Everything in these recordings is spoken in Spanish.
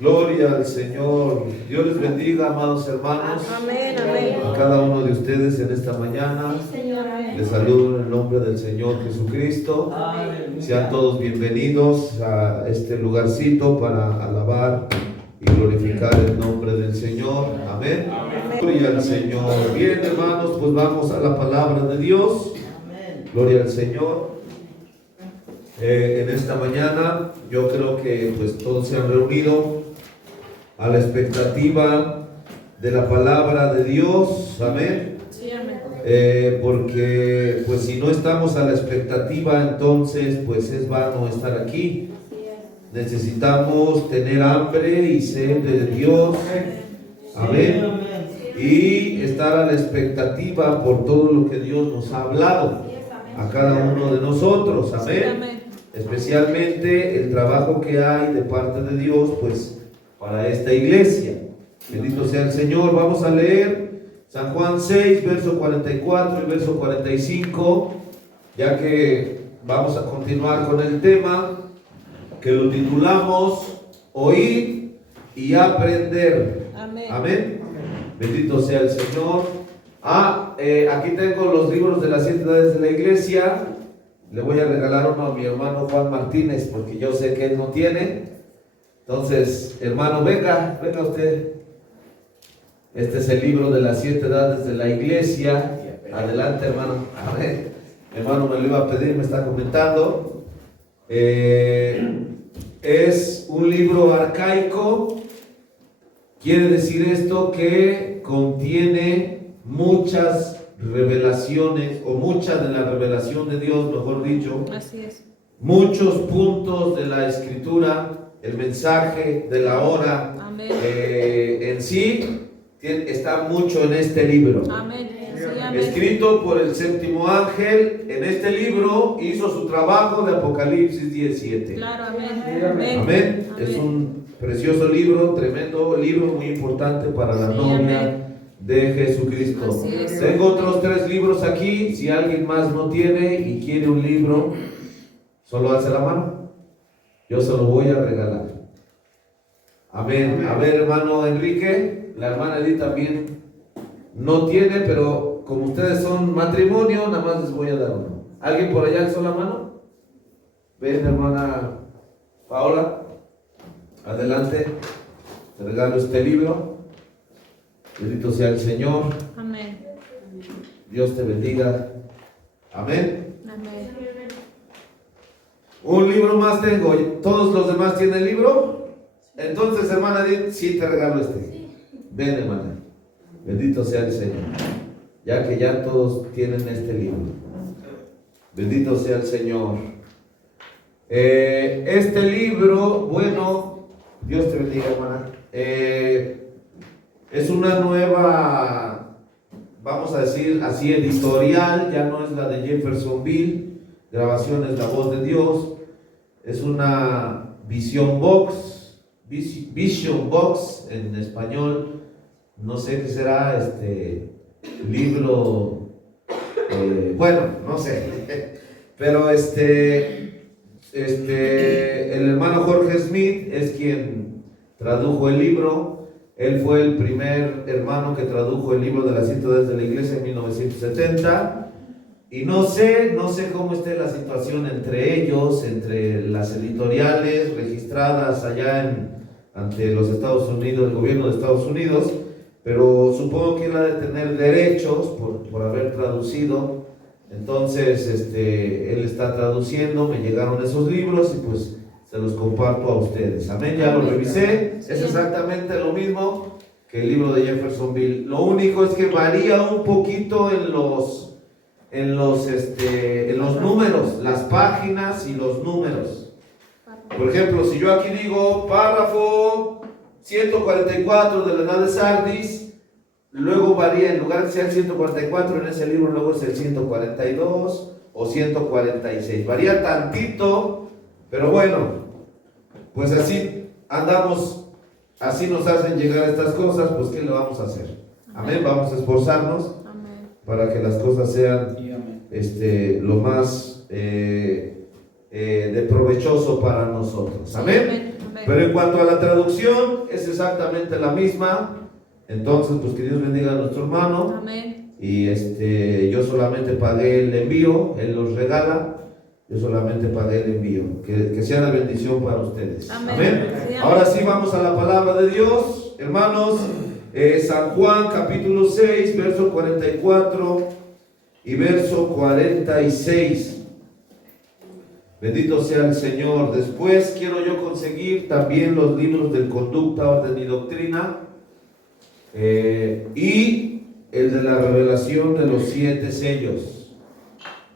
Gloria al Señor. Dios les bendiga, amados hermanos. Amén, amén. A cada uno de ustedes en esta mañana. Sí, Señor, amén. Les saludo en el nombre del Señor Jesucristo. Sean todos bienvenidos a este lugarcito para alabar y glorificar el nombre del Señor. Amén. Gloria al Señor. Bien, hermanos, pues vamos a la palabra de Dios. Gloria al Señor. En esta mañana yo creo que pues todos se han reunido a la expectativa de la palabra de Dios. Amén. Sí, amén. Porque pues si no estamos a la expectativa, entonces pues es vano estar aquí. Necesitamos tener hambre y sed de Dios. Amén. Y estar a la expectativa por todo lo que Dios nos ha hablado a cada uno de nosotros. Amén. Especialmente el trabajo que hay de parte de Dios pues para esta iglesia. Bendito sea el Señor. Vamos a leer San Juan 6, verso 44 y verso 45, ya que vamos a continuar con el tema que lo titulamos Oír y Aprender. Amén. Amén. Bendito sea el Señor. Aquí tengo los libros de las 7 edades de la iglesia. Le voy a regalar uno a mi hermano Juan Martínez, porque yo sé que él no tiene. Entonces, hermano, venga usted. Este es el libro de las 7 edades de la iglesia. Adelante, hermano. A ver, hermano me lo iba a pedir, me está comentando. Es un libro arcaico. Quiere decir esto que contiene muchas revelaciones, o mucha de la revelación de Dios, mejor dicho. Así es. Muchos puntos de la escritura, el mensaje de la hora. Amén. En sí está mucho en este libro. Amén. Sí, amén. Escrito por el séptimo ángel. En este libro hizo su trabajo de Apocalipsis 17. Claro, amén. Amén. Amén. Es un precioso libro, tremendo libro, muy importante para la Sí, novia amén. de Jesucristo. Así es. Tengo otros 3 libros aquí. Si alguien más no tiene y quiere un libro, solo alce la mano. Yo se lo voy a regalar. Amén. A ver, hermano Enrique, la hermana Edith también no tiene, pero como ustedes son matrimonio, nada más les voy a dar uno. ¿Alguien por allá alzó la mano? Ven, hermana Paola, adelante. Te regalo este libro. Bendito sea el Señor. Amén. Dios te bendiga. Amén. Amén. Un libro más tengo. ¿Todos los demás tienen libro? Entonces, hermana Edith, sí te regalo este. Ven, hermana. Bendito sea el Señor. Ya que ya todos tienen este libro. Bendito sea el Señor. Este libro, bueno, Dios te bendiga, hermana. Es una nueva, vamos a decir así, editorial. Ya no es la de Jeffersonville. Grabaciones La Voz de Dios. Es una Vision Box en español. No sé qué será libro, bueno, no sé. Pero el hermano Jorge Smith es quien tradujo el libro. Él fue el primer hermano que tradujo el libro de las 7 edades de la iglesia en 1970. Y no sé cómo esté la situación entre ellos, entre las editoriales registradas allá ante los Estados Unidos, el gobierno de Estados Unidos, pero supongo que él ha de tener derechos por haber traducido. Entonces, él está traduciendo, me llegaron esos libros y pues se los comparto a ustedes. Amén, ya lo revisé, es exactamente lo mismo que el libro de Jeffersonville. Lo único es que varía un poquito en los números, las páginas y los números. Por ejemplo, si yo aquí digo párrafo 144 de la edad de Sardis, luego varía, en lugar de ser 144 en ese libro, luego es el 142 o 146. Varía tantito, pero bueno, pues así andamos, así nos hacen llegar estas cosas, pues ¿qué le vamos a hacer? Amén, vamos a esforzarnos para que las cosas sean lo más de provechoso para nosotros. Amén. Pero en cuanto a la traducción, es exactamente la misma. Entonces, pues que Dios bendiga a nuestro hermano. Amén. Y yo solamente pagué el envío, él los regala. Yo solamente pagué el envío. Que sea de bendición para ustedes. Amén. Amén. Sí, amén. Ahora sí vamos a la palabra de Dios, hermanos. San Juan capítulo 6, verso 44 y verso 46. Bendito sea el Señor. Después quiero yo conseguir también los libros de Conducta, Orden y Doctrina, y el de la revelación de los 7 sellos.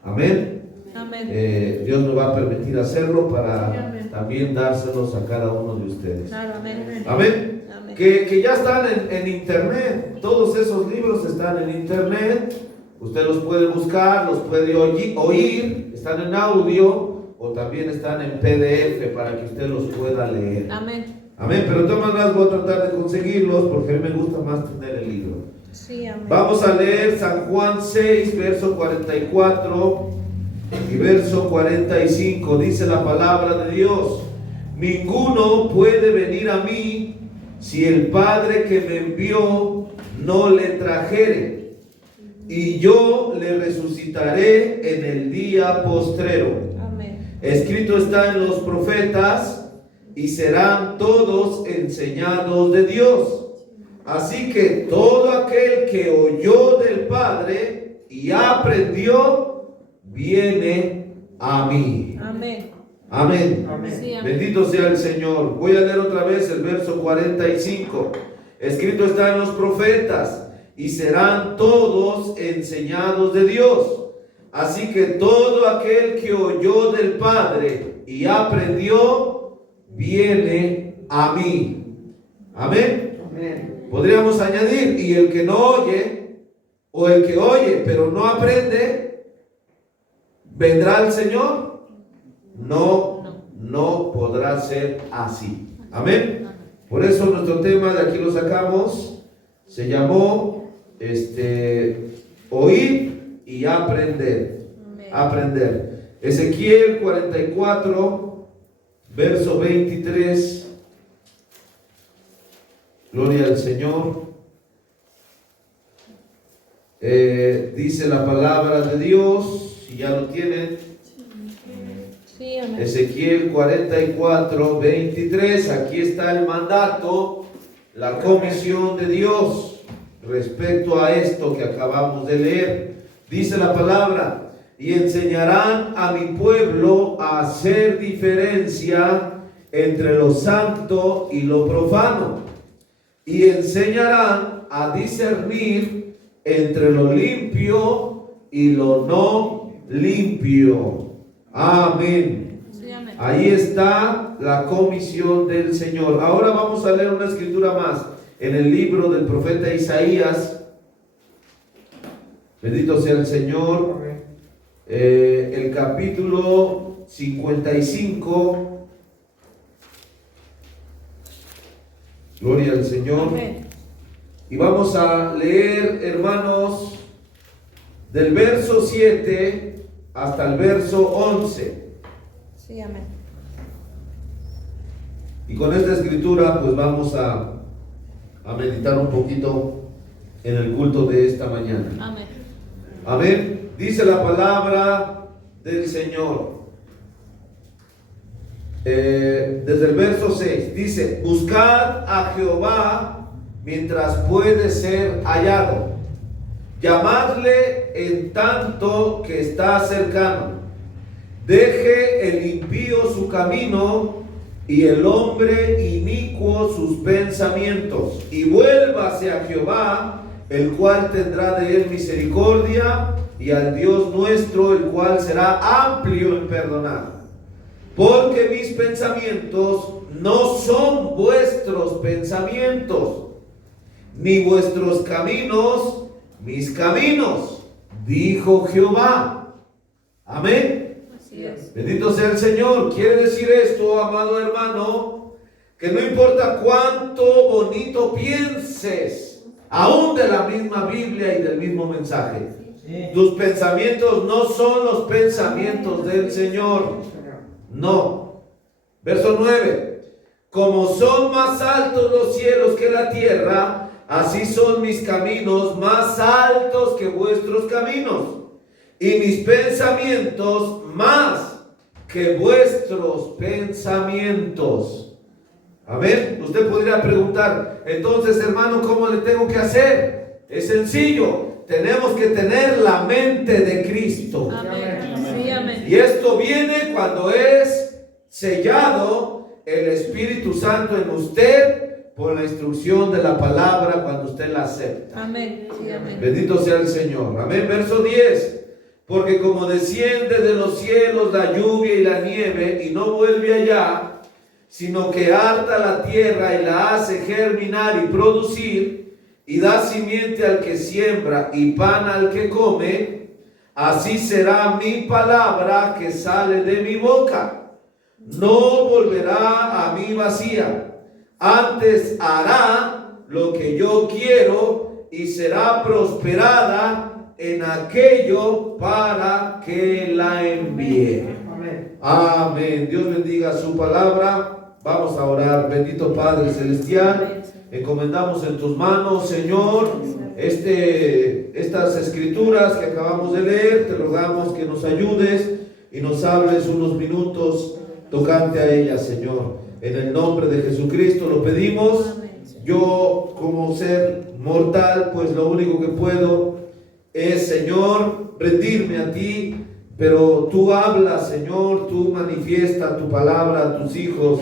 Amén. Amén. Dios nos va a permitir hacerlo para Amén. también dárselos a cada uno de ustedes. Claro, amén. Amén. Amén. Que ya están en internet. Todos esos libros están en internet. Usted los puede buscar, los puede oír. Están en audio o también están en PDF para que usted los pueda leer. Amén. Amén. Pero de todas maneras voy a tratar de conseguirlos porque a mí me gusta más tener el libro. Sí, amén. Vamos a leer San Juan 6, verso 44 y verso 45. Dice la palabra de Dios: ninguno puede venir a mí si el Padre que me envió no le trajere, y yo le resucitaré en el día postrero. Amén. Escrito está en los profetas, y serán todos enseñados de Dios. Así que todo aquel que oyó del Padre y aprendió, viene a mí. Amén. Amén. Sí, amén. Bendito sea el Señor. Voy a leer otra vez el verso 45. Escrito está en los profetas, y serán todos enseñados de Dios. Así que todo aquel que oyó del Padre y aprendió, viene a mí. Amén. Amén. Podríamos añadir, y el que no oye, o el que oye pero no aprende, ¿vendrá al Señor? No podrá ser así. Amén. Por eso nuestro tema, de aquí lo sacamos, se llamó oír y aprender. Amén. Aprender. Ezequiel 44, verso 23. Gloria al Señor. Dice la palabra de Dios, si ya lo tienen, Sí, amén. Ezequiel 44, 23. Aquí está el mandato, la comisión de Dios respecto a esto que acabamos de leer. Dice la palabra: y enseñarán a mi pueblo a hacer diferencia entre lo santo y lo profano, y enseñarán a discernir entre lo limpio y lo no limpio. Amén. Sí, amén. Ahí está la comisión del Señor. Ahora vamos a leer una escritura más en el libro del profeta Isaías. Bendito sea el Señor. Amén. El capítulo 55. Gloria al Señor. Amén. Y vamos a leer, hermanos, del verso 7 hasta el verso 11. Sí, amén. Y con esta escritura pues vamos a meditar un poquito en el culto de esta mañana. Amén. Amén. Dice la palabra del Señor. Desde el verso 6 dice: buscad a Jehová mientras puede ser hallado, llamadle en tanto que está cercano. Deje el impío su camino y el hombre inicuo sus pensamientos, y vuélvase a Jehová, el cual tendrá de él misericordia, y al Dios nuestro, el cual será amplio en perdonar. Porque mis pensamientos no son vuestros pensamientos, ni vuestros caminos mis caminos, dijo Jehová. Amén. Así es. Bendito sea el Señor. Quiere decir esto, amado hermano, que no importa cuánto bonito pienses, aún de la misma Biblia y del mismo mensaje, Sí. tus pensamientos no son los pensamientos del Señor. Señor. No. Verso 9. Como son más altos los cielos que la tierra, así son mis caminos más altos que vuestros caminos, y mis pensamientos más que vuestros pensamientos. Amén. Usted podría preguntar, entonces, hermano, ¿cómo le tengo que hacer? Es sencillo. Tenemos que tener la mente de Cristo. Amén. Sí, amén. Y esto viene cuando es sellado el Espíritu Santo en usted por la instrucción de la palabra, cuando usted la acepta. Amén. Sí, amén. Bendito sea el Señor. Amén. Verso 10. Porque como desciende de los cielos la lluvia y la nieve y no vuelve allá, sino que harta la tierra y la hace germinar y producir, y da simiente al que siembra y pan al que come, así será mi palabra que sale de mi boca. No volverá a mí vacía, antes hará lo que yo quiero y será prosperada en aquello para que la envíe. Amén. Amén. Dios bendiga su palabra. Vamos a orar. Bendito Padre Celestial, encomendamos en tus manos, Señor, estas escrituras que acabamos de leer. Te rogamos que nos ayudes y nos hables unos minutos tocante a ellas, Señor. En el nombre de Jesucristo lo pedimos. Yo, como ser mortal, pues lo único que puedo es, Señor, rendirme a ti. Pero tú hablas, Señor, tú manifiesta tu palabra a tus hijos,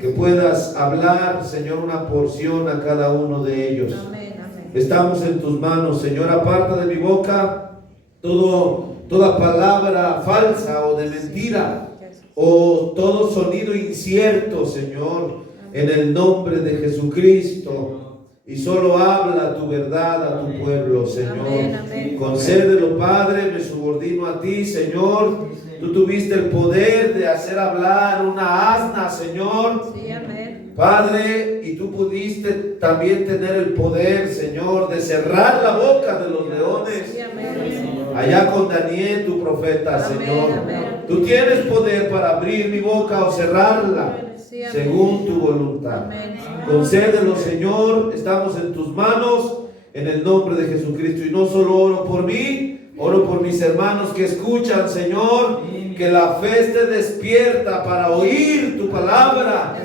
que puedas hablar, Señor, una porción a cada uno de ellos. Amén, amén. Estamos en tus manos, Señor. Aparta de mi boca toda palabra falsa o de mentira, o todo sonido incierto, Señor, en el nombre de Jesucristo. Y solo habla tu verdad a tu pueblo, Señor. Amén, amén. Concédelo, Padre, me subordino a ti, Señor. Tú tuviste el poder de hacer hablar una asna, Señor. Sí, amén. Padre, y tú pudiste también tener el poder, Señor, de cerrar la boca de los leones. Sí, amén. Allá con Daniel, tu profeta, Amén, Señor. amén. Tú tienes poder para abrir mi boca o cerrarla, Sí, amén. según tu voluntad. Amén. Concédelo, Señor. Estamos en tus manos, en el nombre de Jesucristo. Y no solo oro por mí, oro por mis hermanos que escuchan, Señor. Que la fe esté despierta para oír tu palabra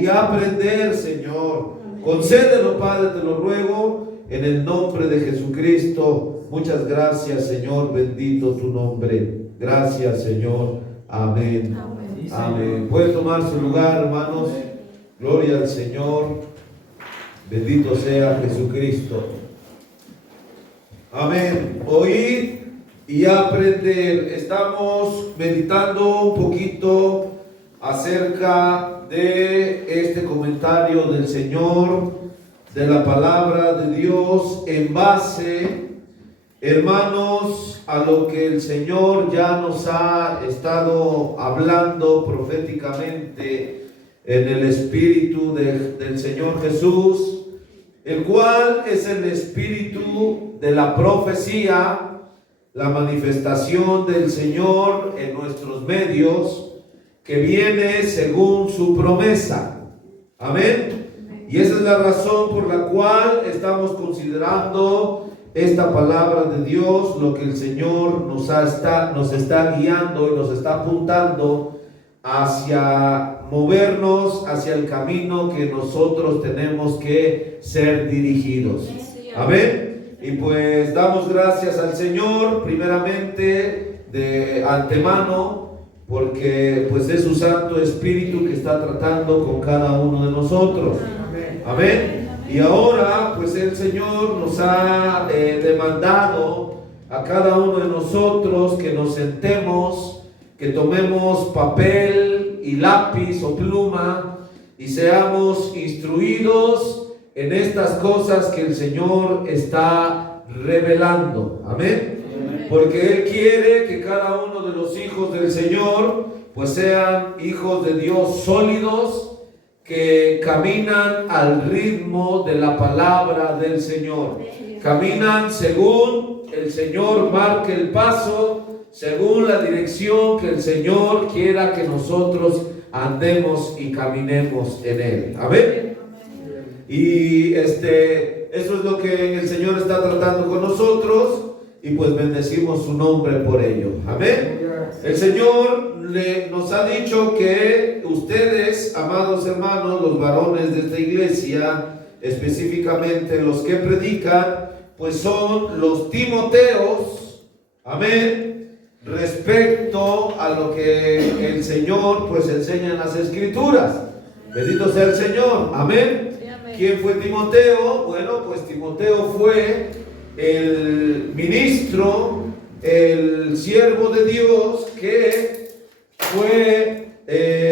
y aprender, Señor. Concédelo, Padre, te lo ruego, en el nombre de Jesucristo. Muchas gracias, Señor. Bendito tu nombre. Gracias, Señor. Amén. Amén. Amén. Pueden tomar su lugar, hermanos. Gloria al Señor. Bendito sea Jesucristo. Amén. Oír y aprender. Estamos meditando un poquito acerca de este comentario del Señor, de la palabra de Dios, en base, hermanos, a lo que el Señor ya nos ha estado hablando proféticamente en el Espíritu del Señor Jesús, el cual es el Espíritu de la profecía, la manifestación del Señor en nuestros medios, que viene según su promesa. Amén. Y esa es la razón por la cual estamos considerando esta palabra de Dios, lo que el Señor nos está guiando y nos está apuntando hacia movernos hacia el camino que nosotros tenemos que ser dirigidos. Amén. Y pues damos gracias al Señor primeramente de antemano, porque pues es su Santo Espíritu que está tratando con cada uno de nosotros. Amén. Y ahora pues el Señor nos ha demandado a cada uno de nosotros que nos sentemos, que tomemos papel y lápiz o pluma y seamos instruidos en estas cosas que el Señor está revelando. Amén. Porque Él quiere que cada uno de los hijos del Señor pues sean hijos de Dios sólidos, que caminan al ritmo de la palabra del Señor. Caminan según el Señor marque el paso, según la dirección que el Señor quiera que nosotros andemos y caminemos en Él. Amén. Y eso es lo que el Señor está tratando con nosotros, y pues bendecimos su nombre por ello. Amén. El Señor nos ha dicho que ustedes, amados hermanos, los varones de esta iglesia, específicamente los que predican, pues son los Timoteos. Amén. Respecto a lo que el Señor pues enseña en las Escrituras. Bendito sea el Señor. Amén. ¿Quién fue Timoteo? Bueno, pues Timoteo fue el ministro, el siervo de Dios que fue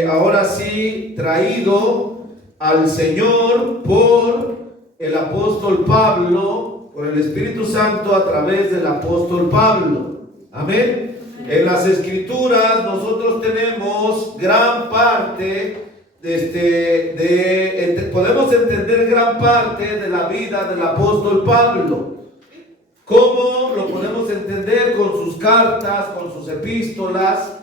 ahora sí traído al Señor por el apóstol Pablo, por el Espíritu Santo a través del apóstol Pablo. Amén. En las Escrituras nosotros tenemos gran parte podemos entender gran parte de la vida del apóstol Pablo. ¿Cómo lo podemos entender? Con sus cartas, con sus epístolas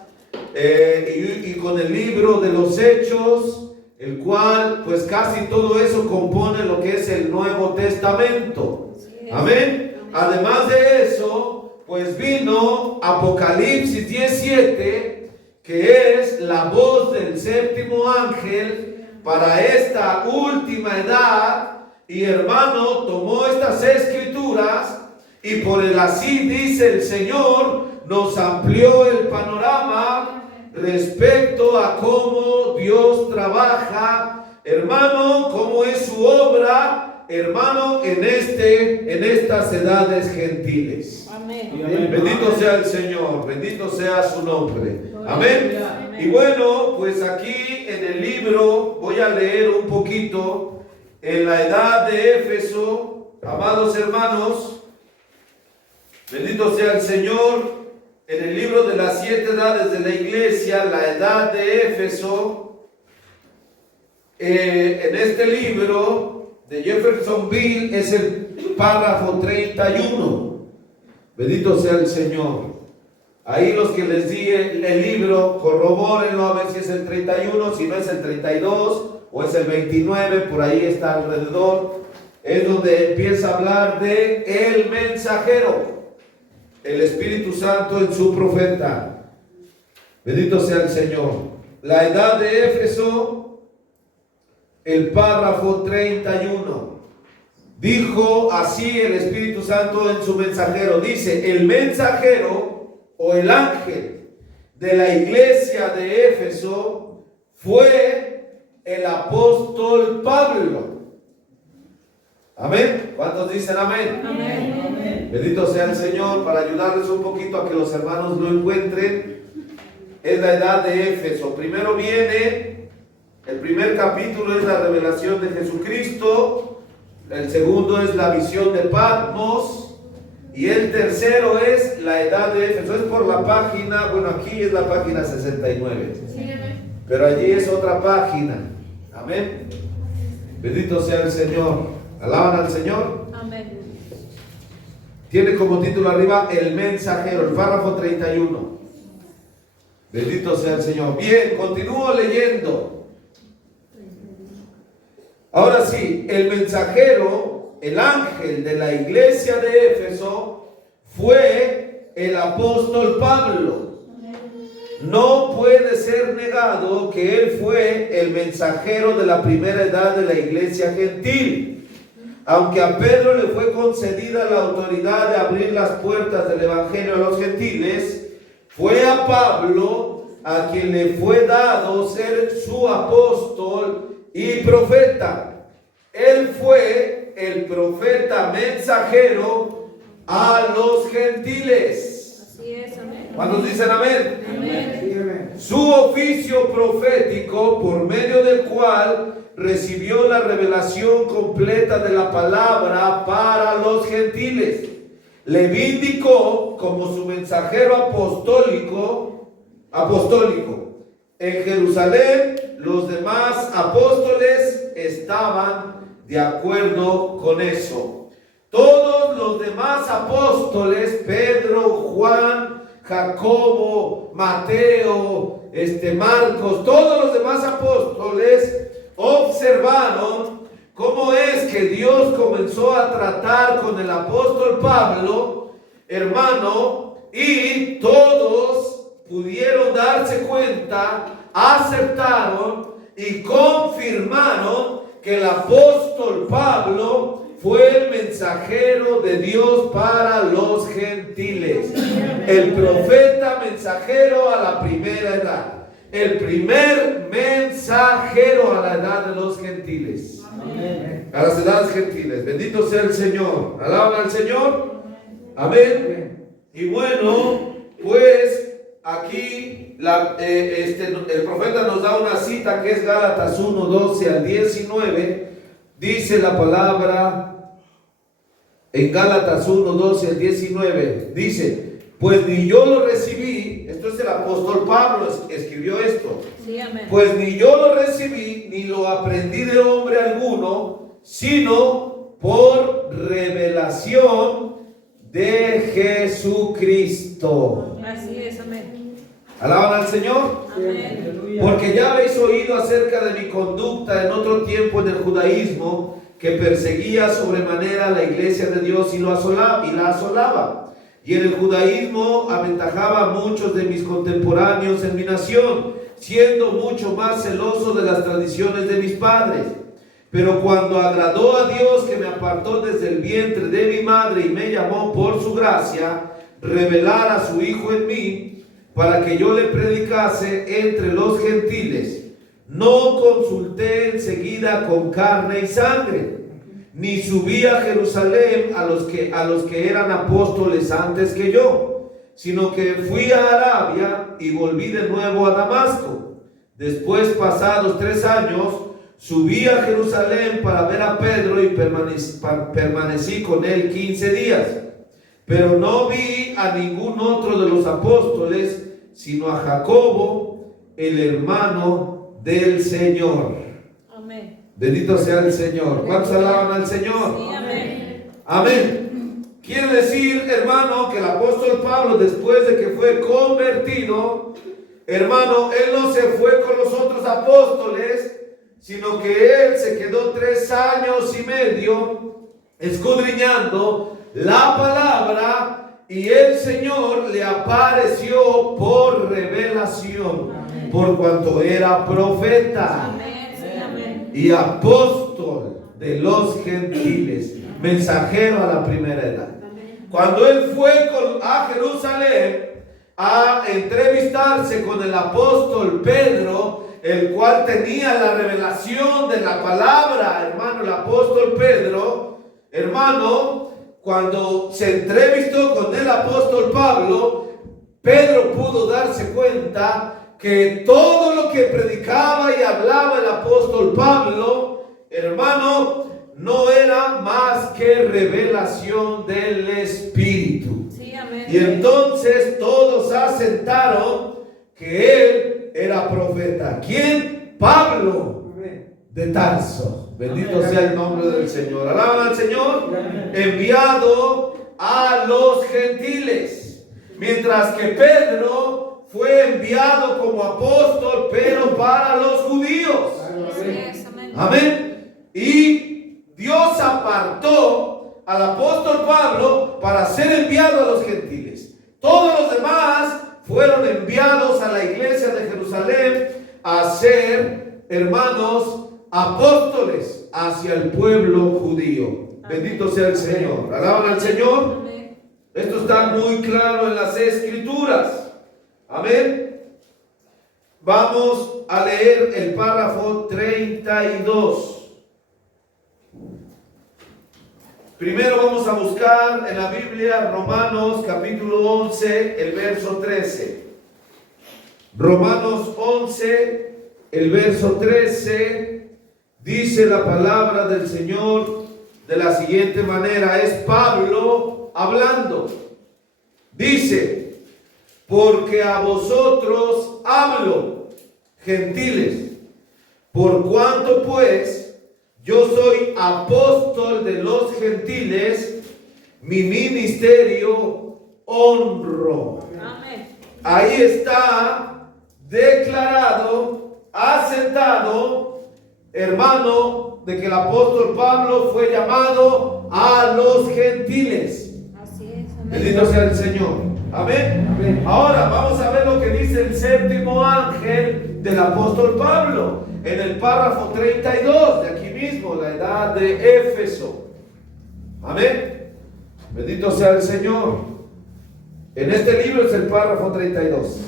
y con el libro de los Hechos, el cual pues casi todo eso compone lo que es el Nuevo Testamento. Amén. Además de eso, pues vino Apocalipsis 17, que es la voz del séptimo ángel para esta última edad. Y hermano, tomó estas escrituras y por el así dice el Señor, nos amplió el panorama respecto a cómo Dios trabaja, hermano, cómo es su obra, hermano, en estas edades gentiles. Amén. Bendito sea el Señor, bendito sea su nombre. Amén. Y bueno, pues aquí en el libro voy a leer un poquito en la edad de Éfeso, amados hermanos. Bendito sea el Señor. En el libro de las 7 edades de la iglesia, la edad de Éfeso, en este libro de Jeffersonville es el párrafo 31. Bendito sea el Señor. Ahí los que les di el libro, corrobórenlo a ver si es el 31, si no es el 32 o es el 29, por ahí está alrededor. Es donde empieza a hablar de el mensajero, el Espíritu Santo en su profeta. Bendito sea el Señor. La edad de Éfeso, el párrafo 31. Dijo así el Espíritu Santo en su mensajero. Dice, el mensajero o el ángel de la iglesia de Éfeso fue el apóstol Pablo. Amén. ¿Cuántos dicen amén? Amén. Bendito sea el Señor. Para ayudarles un poquito a que los hermanos lo encuentren, es la edad de Éfeso. Primero viene, el primer capítulo es la revelación de Jesucristo, el segundo es la visión de Patmos, y el tercero es la edad de Éfeso. Es por la página, bueno, aquí es la página 69, pero allí es otra página. Amén. Bendito sea el Señor. ¿Alaban al Señor? Amén. Tiene como título arriba el mensajero, el párrafo 31. Bendito sea el Señor. Bien, continúo leyendo. Ahora sí, el mensajero, el ángel de la iglesia de Éfeso fue el apóstol Pablo. No puede ser negado que él fue el mensajero de la primera edad de la iglesia gentil. Aunque a Pedro le fue concedida la autoridad de abrir las puertas del evangelio a los gentiles, fue a Pablo a quien le fue dado ser su apóstol y profeta. Él fue el profeta mensajero a los gentiles. Así es, amén. ¿Cuántos dicen amén? Amén. Su oficio profético, por medio del cual recibió la revelación completa de la palabra para los gentiles, le vindicó como su mensajero apostólico. En Jerusalén, los demás apóstoles estaban de acuerdo con eso. Todos los demás apóstoles, Pedro, Juan, Jacobo, Mateo, Marcos, todos los demás apóstoles observaron cómo es que Dios comenzó a tratar con el apóstol Pablo, hermano, y todos pudieron darse cuenta, aceptaron y confirmaron que el apóstol Pablo fue el mensajero de Dios para los gentiles, el profeta mensajero a la primera edad, el primer mensajero a la edad de los gentiles. Amén. A las edades gentiles. Bendito sea el Señor. Alaban al Señor. Amén. Y bueno, pues aquí el profeta nos da una cita que es Gálatas 1, 12 al 19. Dice la palabra en Gálatas 1, 12 al 19. Dice: pues ni yo lo recibí. Esto es el apóstol Pablo, escribió esto. Sí, amén. Pues ni yo lo recibí, ni lo aprendí de hombre alguno, sino por revelación de Jesucristo. Así es, amén. ¿Alaban al Señor? Amén. Porque ya habéis oído acerca de mi conducta en otro tiempo en el judaísmo, que perseguía sobremanera a la iglesia de Dios y la asolaba. Y en el judaísmo aventajaba a muchos de mis contemporáneos en mi nación, siendo mucho más celoso de las tradiciones de mis padres. Pero cuando agradó a Dios, que me apartó desde el vientre de mi madre y me llamó por su gracia, revelar a su Hijo en mí, para que yo le predicase entre los gentiles, no consulté enseguida con carne y sangre, ni subí a Jerusalén a los que eran apóstoles antes que yo, sino que fui a Arabia y volví de nuevo a Damasco. Después, pasados 3 años, subí a Jerusalén para ver a Pedro y permanecí con él 15 días. Pero no vi a ningún otro de los apóstoles, sino a Jacobo, el hermano del Señor. Amén. Bendito sea el Señor. ¿Cuántos alaban al Señor? Sí, amén. Amén. Quiere decir, hermano, que el apóstol Pablo, después de que fue convertido, hermano, él no se fue con los otros apóstoles, sino que él se quedó 3 años y medio escudriñando la palabra, y el Señor le apareció por revelación, por cuanto era profeta. Amén. Sí, amén. Y apóstol de los gentiles, mensajero a la primera edad. Cuando él fue a Jerusalén a entrevistarse con el apóstol Pedro, el cual tenía la revelación de la palabra, hermano, el apóstol Pedro, hermano, cuando se entrevistó con el apóstol Pablo, Pedro pudo darse cuenta que todo lo que predicaba y hablaba el apóstol Pablo, hermano, no era más que revelación del Espíritu. Sí, amén. Y entonces todos asentaron que él era profeta. ¿Quién? Pablo de Tarso. Bendito sea el nombre del Señor. Alaban al Señor. Enviado a los gentiles. Mientras que Pedro fue enviado como apóstol, pero para los judíos. Así es, amén. Amén. Y Dios apartó al apóstol Pablo para ser enviado a los gentiles. Todos los demás fueron enviados a la iglesia de Jerusalén a ser, hermanos, apóstoles hacia el pueblo judío. Bendito sea el Señor. ¿Alaban al Señor? Amén. Esto está muy claro en las Escrituras. Amén. Vamos a leer el párrafo 32. Primero vamos a buscar en la Biblia Romanos capítulo 11, el verso 13. Romanos 11, el verso 13, dice la palabra del Señor de la siguiente manera. Es Pablo hablando. Dice: porque a vosotros hablo, gentiles, por cuanto pues yo soy apóstol de los gentiles, mi ministerio honro. Amén. ahí está declarado, asentado, hermano, de que el apóstol Pablo fue llamado a los gentiles. Así es. Amén. Bendito sea el Señor. Amén. Amén. Ahora vamos a ver lo que dice el séptimo ángel del apóstol Pablo en el párrafo 32 de aquí mismo, la edad de Éfeso. Amén. Bendito sea el Señor. En este libro es el párrafo 32.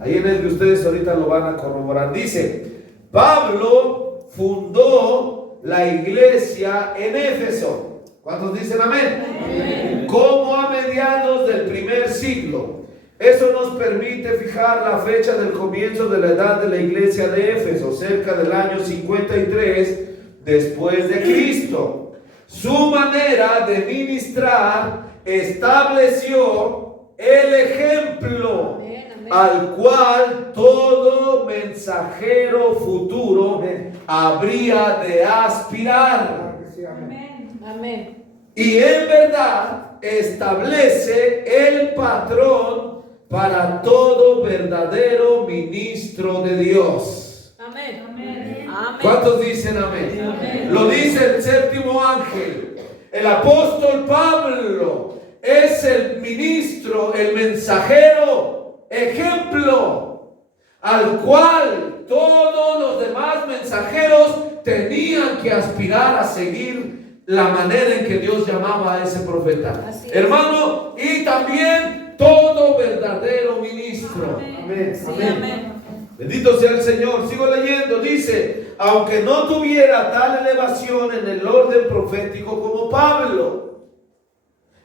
Ahí en el que ustedes ahorita lo van a corroborar. Dice: Pablo fundó la iglesia en Éfeso. ¿Cuántos dicen amén? Amén. Como a mediados del primer siglo. Eso nos permite fijar la fecha del comienzo de la edad de la iglesia de Éfeso, cerca del año 53 después de Cristo. Su manera de ministrar estableció el ejemplo Amén, amén. al cual todo mensajero futuro Amén. habría de aspirar. Claro que sí, amén. Amén. Y en verdad establece el patrón para todo verdadero ministro de Dios. Amén. Amén. Amén. ¿Cuántos dicen amén? Amén. Lo dice el séptimo ángel. El apóstol Pablo es el ministro, el mensajero, ejemplo, al cual todos los demás mensajeros tenían que aspirar a seguir la manera en que Dios llamaba a ese profeta. Así es. Hermano, y también todo verdadero ministro. Amén. Sí, Amén. amén. Bendito sea el Señor. Sigo leyendo. Dice: aunque no tuviera tal elevación en el orden profético como Pablo,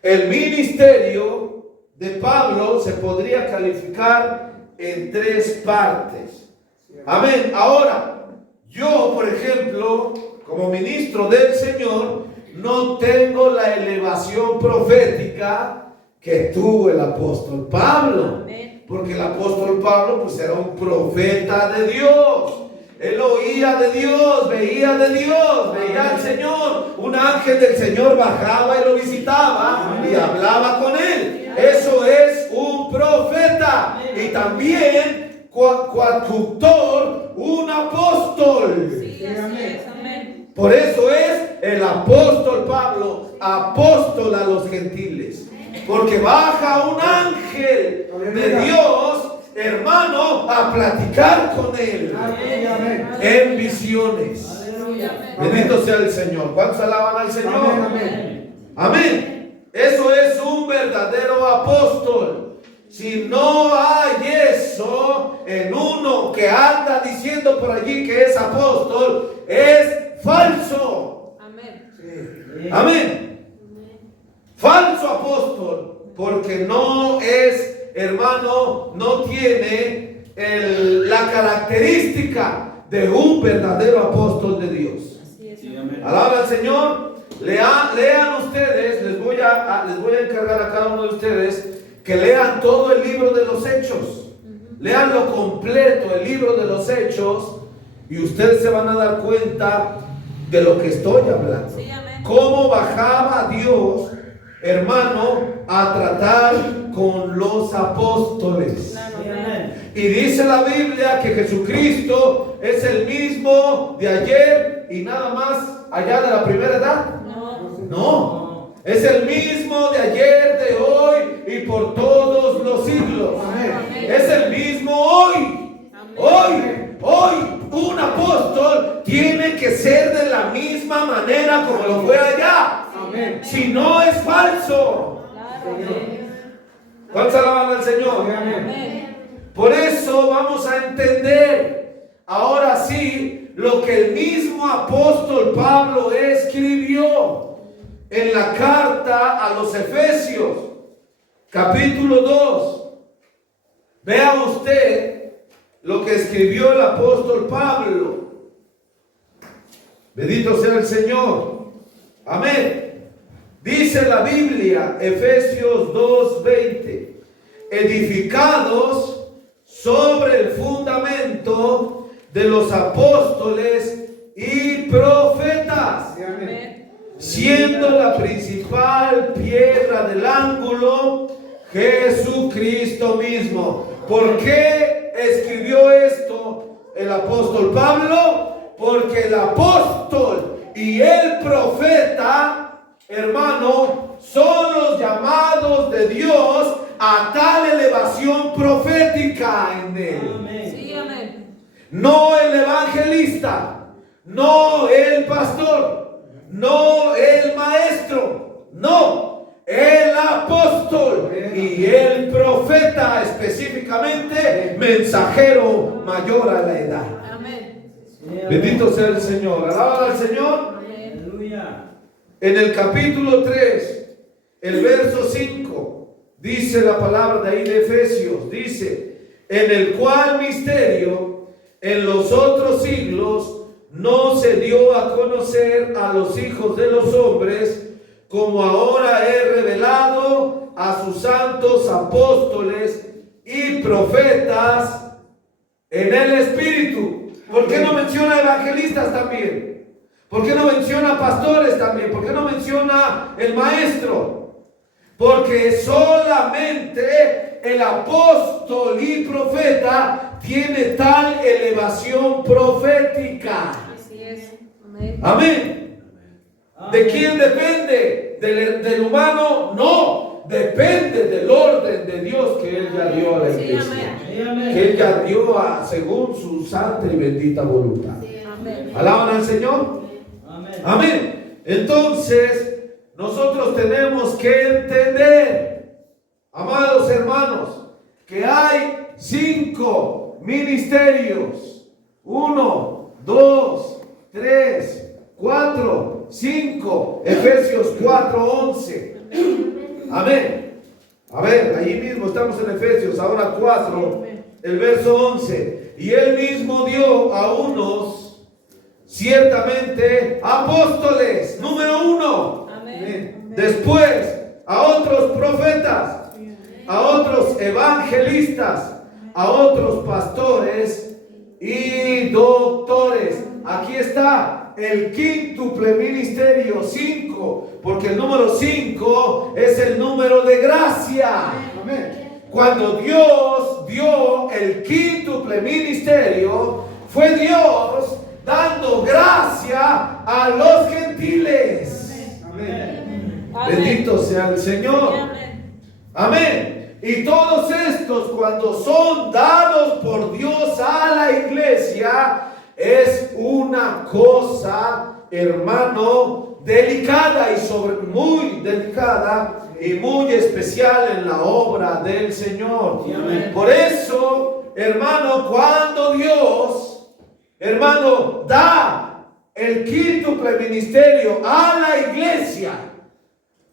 el ministerio de Pablo se podría calificar en tres partes. Amén. Ahora, yo, por ejemplo, como ministro del Señor, no tengo la elevación profética que tuvo el apóstol Pablo. Amén. Porque el apóstol Pablo pues era un profeta de Dios. Él oía de Dios, veía de Dios, veía al Señor. Un ángel del Señor bajaba y lo visitaba y hablaba con él. Eso es un profeta. Y también coadjutor, un apóstol. Sí, así es. Amén. Por eso es el apóstol Pablo, apóstol a los gentiles. Porque baja un ángel de Dios, hermano, a platicar con él Amén. en visiones. Aleluya. Bendito sea el Señor. ¿Cuántos alaban al Señor? Amén. Amén. Amén. Eso es un verdadero apóstol. Si no hay eso en uno que anda diciendo por allí que es apóstol, es falso. Amén. Sí. Amén. Falso apóstol, porque no es, hermano, no tiene la característica de un verdadero apóstol de Dios. Así es. Alaba al Señor. Lean ustedes, les voy a encargar a cada uno de ustedes que lean todo el libro de los Hechos. Leanlo completo, el libro de los Hechos, y ustedes se van a dar cuenta de lo que estoy hablando. Sí, amén. Cómo bajaba Dios, hermano, a tratar con los apóstoles. Claro, Sí, amén. amén. Y dice la Biblia que Jesucristo es el mismo de ayer y nada más allá de la primera edad. No. No, es el mismo de ayer, de hoy y por todos los siglos. Amén. Es el mismo hoy. Amén. Hoy un apóstol tiene que ser de la misma manera como lo fue allá. Amén. Si no, es falso. Claro, amén. ¿Cuántos alaban al Señor? Amén. Por eso vamos a entender ahora sí lo que el mismo apóstol Pablo escribió en la carta a los Efesios, capítulo 2. Vea usted lo que escribió el apóstol Pablo. Bendito sea el Señor. Amén. Dice la Biblia, Efesios 2:20, edificados sobre el fundamento de los apóstoles y profetas, Sí, amén. Amén. siendo la principal piedra del ángulo Jesucristo mismo. ¿Por qué escribió esto el apóstol Pablo? Porque el apóstol y el profeta, hermano, son los llamados de Dios a tal elevación profética en él. Sí, amén. No el evangelista, no el pastor, no el maestro, no, el apóstol y el profeta, específicamente mensajero mayor a la edad. Amén. Bendito sea el Señor. Alaban al Señor. Amén. Aleluya. En el capítulo 3, el verso 5, dice la palabra de ahí de Efesios, dice, en el cual misterio en los otros siglos no se dio a conocer a los hijos de los hombres, como ahora he revelado a sus santos apóstoles y profetas en el Espíritu. ¿Por qué no menciona evangelistas también? ¿Por qué no menciona pastores también? ¿Por qué no menciona el maestro? Porque solamente el apóstol y profeta tiene tal elevación profética. Así es. Amén. Amén. ¿De quién depende? ¿Del humano? No. Depende del orden de Dios que Él ya dio a la Sí, iglesia. amén. Que Él ya dio según su santa y bendita voluntad. Amén. ¿Alaban al Señor? Amén. Amén. Entonces, nosotros tenemos que entender, amados hermanos, que hay 5 ministerios. 1, 2, 3, 4, 5. Efesios 4, 11. Amén. A ver, allí mismo estamos en Efesios, ahora 4, el verso 11. Y Él mismo dio a unos ciertamente apóstoles, número 1. Amén. Después a otros profetas, a otros evangelistas, a otros pastores y doctores. Aquí está el quíntuple ministerio, 5, porque el número 5 es el número de gracia. Amén. Cuando Dios dio el quíntuple ministerio, fue Dios dando gracia a los gentiles. Amén. Bendito sea el Señor. Amén. Amén. Y todos estos, cuando son dados por Dios a la iglesia, es una cosa, hermano, delicada y muy delicada y muy especial en la obra del Señor. Amén. Por eso, hermano, cuando Dios, hermano, da el quíntuple ministerio a la iglesia,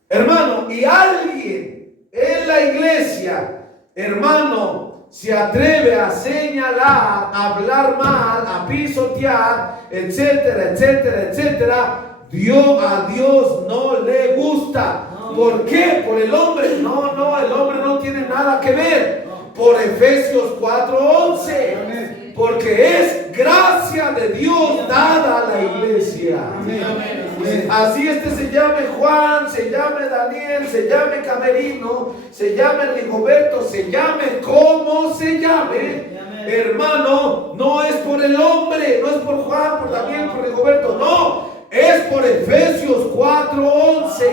hermano, y alguien en la iglesia, hermano, se atreve a señalar, a hablar mal, a pisotear, etcétera, etcétera, etcétera, a Dios no le gusta. ¿Por qué? ¿Por el hombre? No, el hombre no tiene nada que ver. Por Efesios 4:11. Amén. Porque es gracia de Dios dada a la iglesia. Amén. Así se llame Juan, se llame Daniel, se llame Camerino, se llame Rigoberto, se llame como se llame. Amén. Hermano, no es por el hombre, no es por Juan, por Daniel, por Rigoberto, no. Es por Efesios 4:11.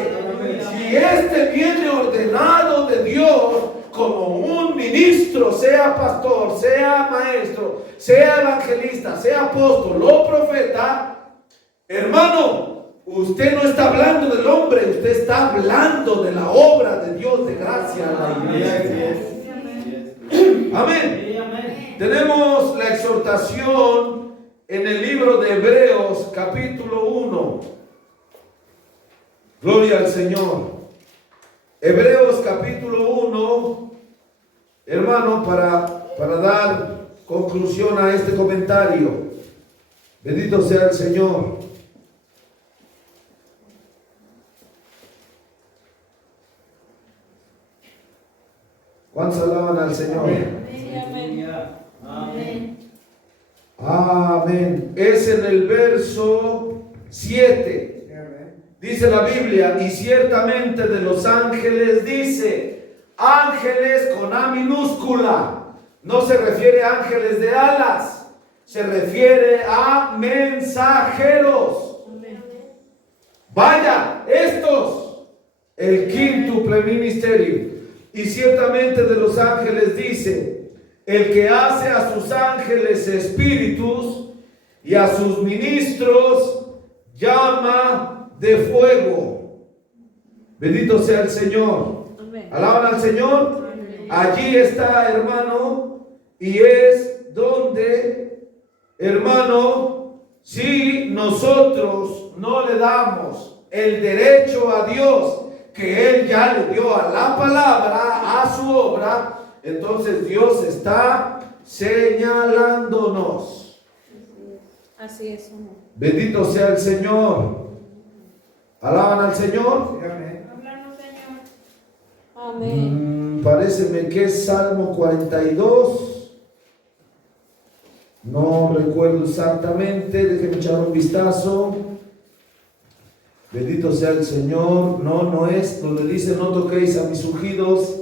Si este viene ordenado de Dios como un ministro, sea pastor, sea maestro, sea evangelista, sea apóstol o profeta, hermano, usted no está hablando del hombre, usted está hablando de la obra de Dios de gracia a la iglesia. Amén. Amén. Tenemos la exhortación en el libro de Hebreos capítulo 1. Gloria al Señor. Hebreos capítulo 1, hermano, para dar conclusión a este comentario. Bendito sea el Señor. ¿Cuántos alaban al Señor? Sí, amén. Amén. Amén. Es en el verso 7. Dice la Biblia, y ciertamente de los ángeles dice, ángeles con A minúscula, no se refiere a ángeles de alas, se refiere a mensajeros. Vaya, estos, el quíntuple ministerio. Y ciertamente de los ángeles dice, el que hace a sus ángeles espíritus y a sus ministros llama de fuego. Bendito sea el Señor. ¿Alaban al Señor? Allí está, hermano, y es donde, hermano, si nosotros no le damos el derecho a Dios que Él ya le dio a la palabra, a su obra, entonces Dios está señalándonos. Así es, amor. Bendito sea el Señor. ¿Alaban al Señor? Amén. Paréceme que es Salmo 42. No recuerdo exactamente. Déjenme echar un vistazo. Bendito sea el Señor. No es donde dice: no toquéis a mis ungidos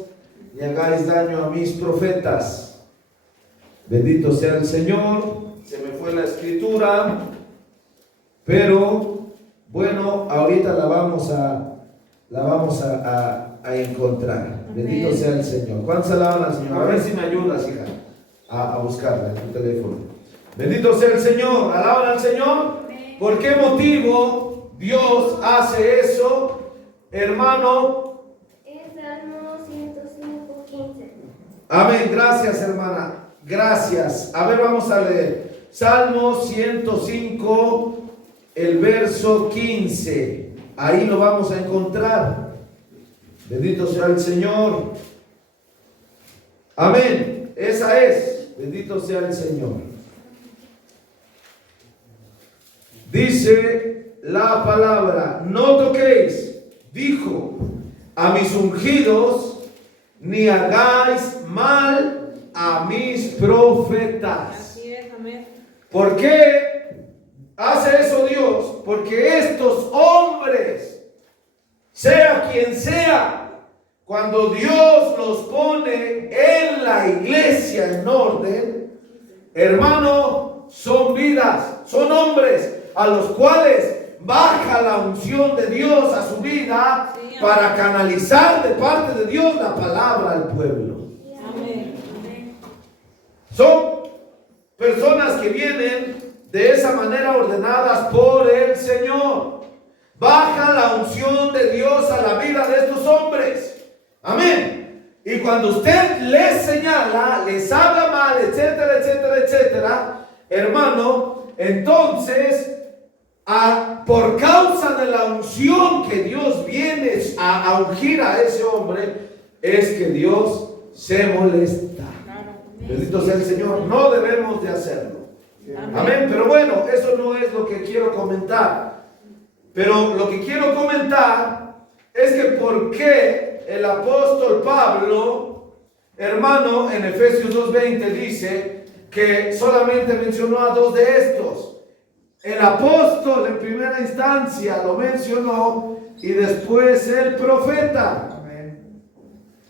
ni hagáis daño a mis profetas. Bendito sea el Señor. Se me fue la escritura, pero bueno, ahorita la vamos a encontrar. Bendito sea el Señor. ¿Cuántos alaban al Señor? A ver si me ayudas, hija, a buscarla en tu teléfono. Bendito sea el Señor. ¿Alaban al Señor? ¿Por qué motivo Dios hace eso, hermano? Es Salmo 105:15. Amén. Gracias, hermana. Gracias. A ver, vamos a leer. Salmo 105, el verso 15. Ahí lo vamos a encontrar. Bendito sea el Señor. Amén. Esa es. Bendito sea el Señor. Dice la palabra: no toquéis, dijo, a mis ungidos, ni hagáis mal a mis profetas. Así es, amén. ¿Por qué hace eso Dios? Porque estos hombres, sea quien sea, cuando Dios los pone en la iglesia en orden, hermano, son vidas, son hombres a los cuales baja la unción de Dios a su vida, sí, para canalizar de parte de Dios la palabra al pueblo. Amén. Son personas que vienen de esa manera ordenadas por el Señor. Baja la unción de Dios a la vida de estos hombres. Amén. Y cuando usted les señala, les habla mal, etcétera, etcétera, etcétera, hermano, entonces, por causa de la unción que Dios viene a ungir a ese hombre, es que Dios se molesta. Bendito sea el Señor. No debemos de hacerlo. Amén. Pero bueno, eso no es lo que quiero comentar. Pero lo que quiero comentar es que por qué el apóstol Pablo, hermano, en Efesios 2:20 dice que solamente mencionó a dos de estos. El apóstol en primera instancia lo mencionó y después el profeta. Amén.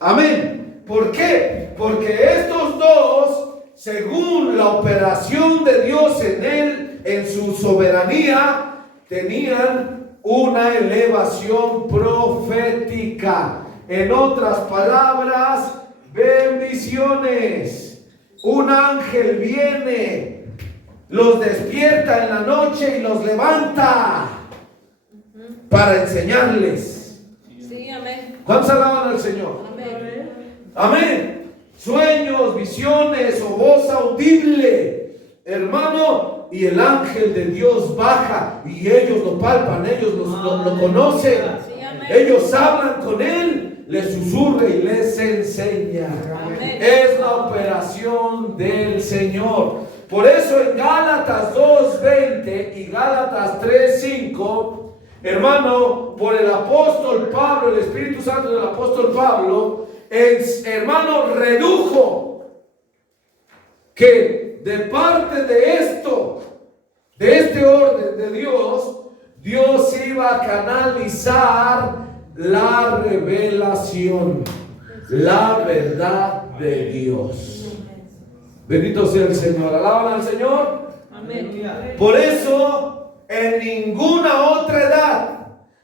Amén. ¿Por qué? Porque estos dos, según la operación de Dios en él, en su soberanía, tenían una elevación profética. En otras palabras, bendiciones. Un ángel viene, los despierta en la noche y los levanta para enseñarles. Sí, amén. ¿Cuántos alaban al Señor? Amén. Amén. Sueños, visiones o voz audible, hermano, y el ángel de Dios baja y ellos lo palpan, ellos lo conocen. Sí, amén. Ellos hablan con él, les susurra y les enseña. Amén. Es la operación del Señor. Por eso en Gálatas 2:20 y Gálatas 3:5, hermano, por el apóstol Pablo, el Espíritu Santo del apóstol Pablo, hermano, redujo que de parte de esto, de este orden de Dios, Dios iba a canalizar la revelación, la verdad de Dios. Bendito sea el Señor. Alaban al Señor. Amén. Por eso, en ninguna otra edad,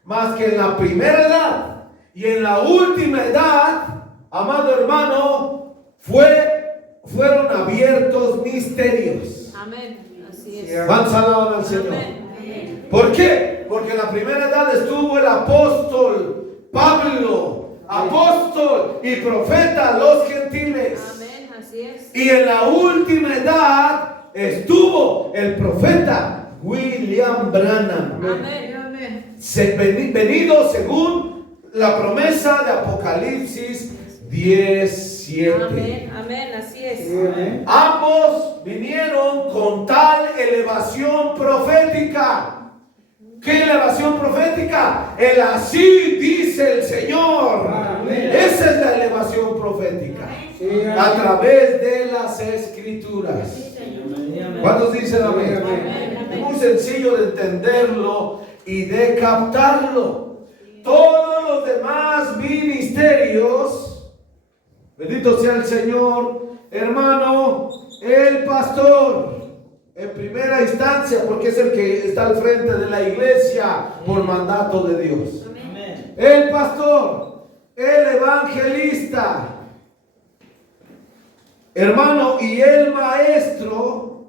más que en la primera edad y en la última edad, amado hermano, fueron abiertos misterios. Amén. Así es. ¿Cuántos alaban al Señor? Amén. ¿Por qué? Porque en la primera edad estuvo el apóstol Pablo, apóstol y profeta a los gentiles. Amén. Así es. Y en la última edad estuvo el profeta William Branham. Amén. Amén. Venido según la promesa de Apocalipsis 10:7. Amén. Amén. Así es. Ambos vinieron con tal elevación profética. ¿Qué elevación profética? El así dice el Señor. Amén. Esa es la elevación profética. A través de las escrituras. ¿Cuántos dicen amén? Amén. Es muy sencillo de entenderlo y de captarlo. Todos los demás ministerios, bendito sea el Señor, hermano, el pastor, en primera instancia, porque es el que está al frente de la iglesia por mandato de Dios. El pastor, el evangelista, hermano, y el maestro,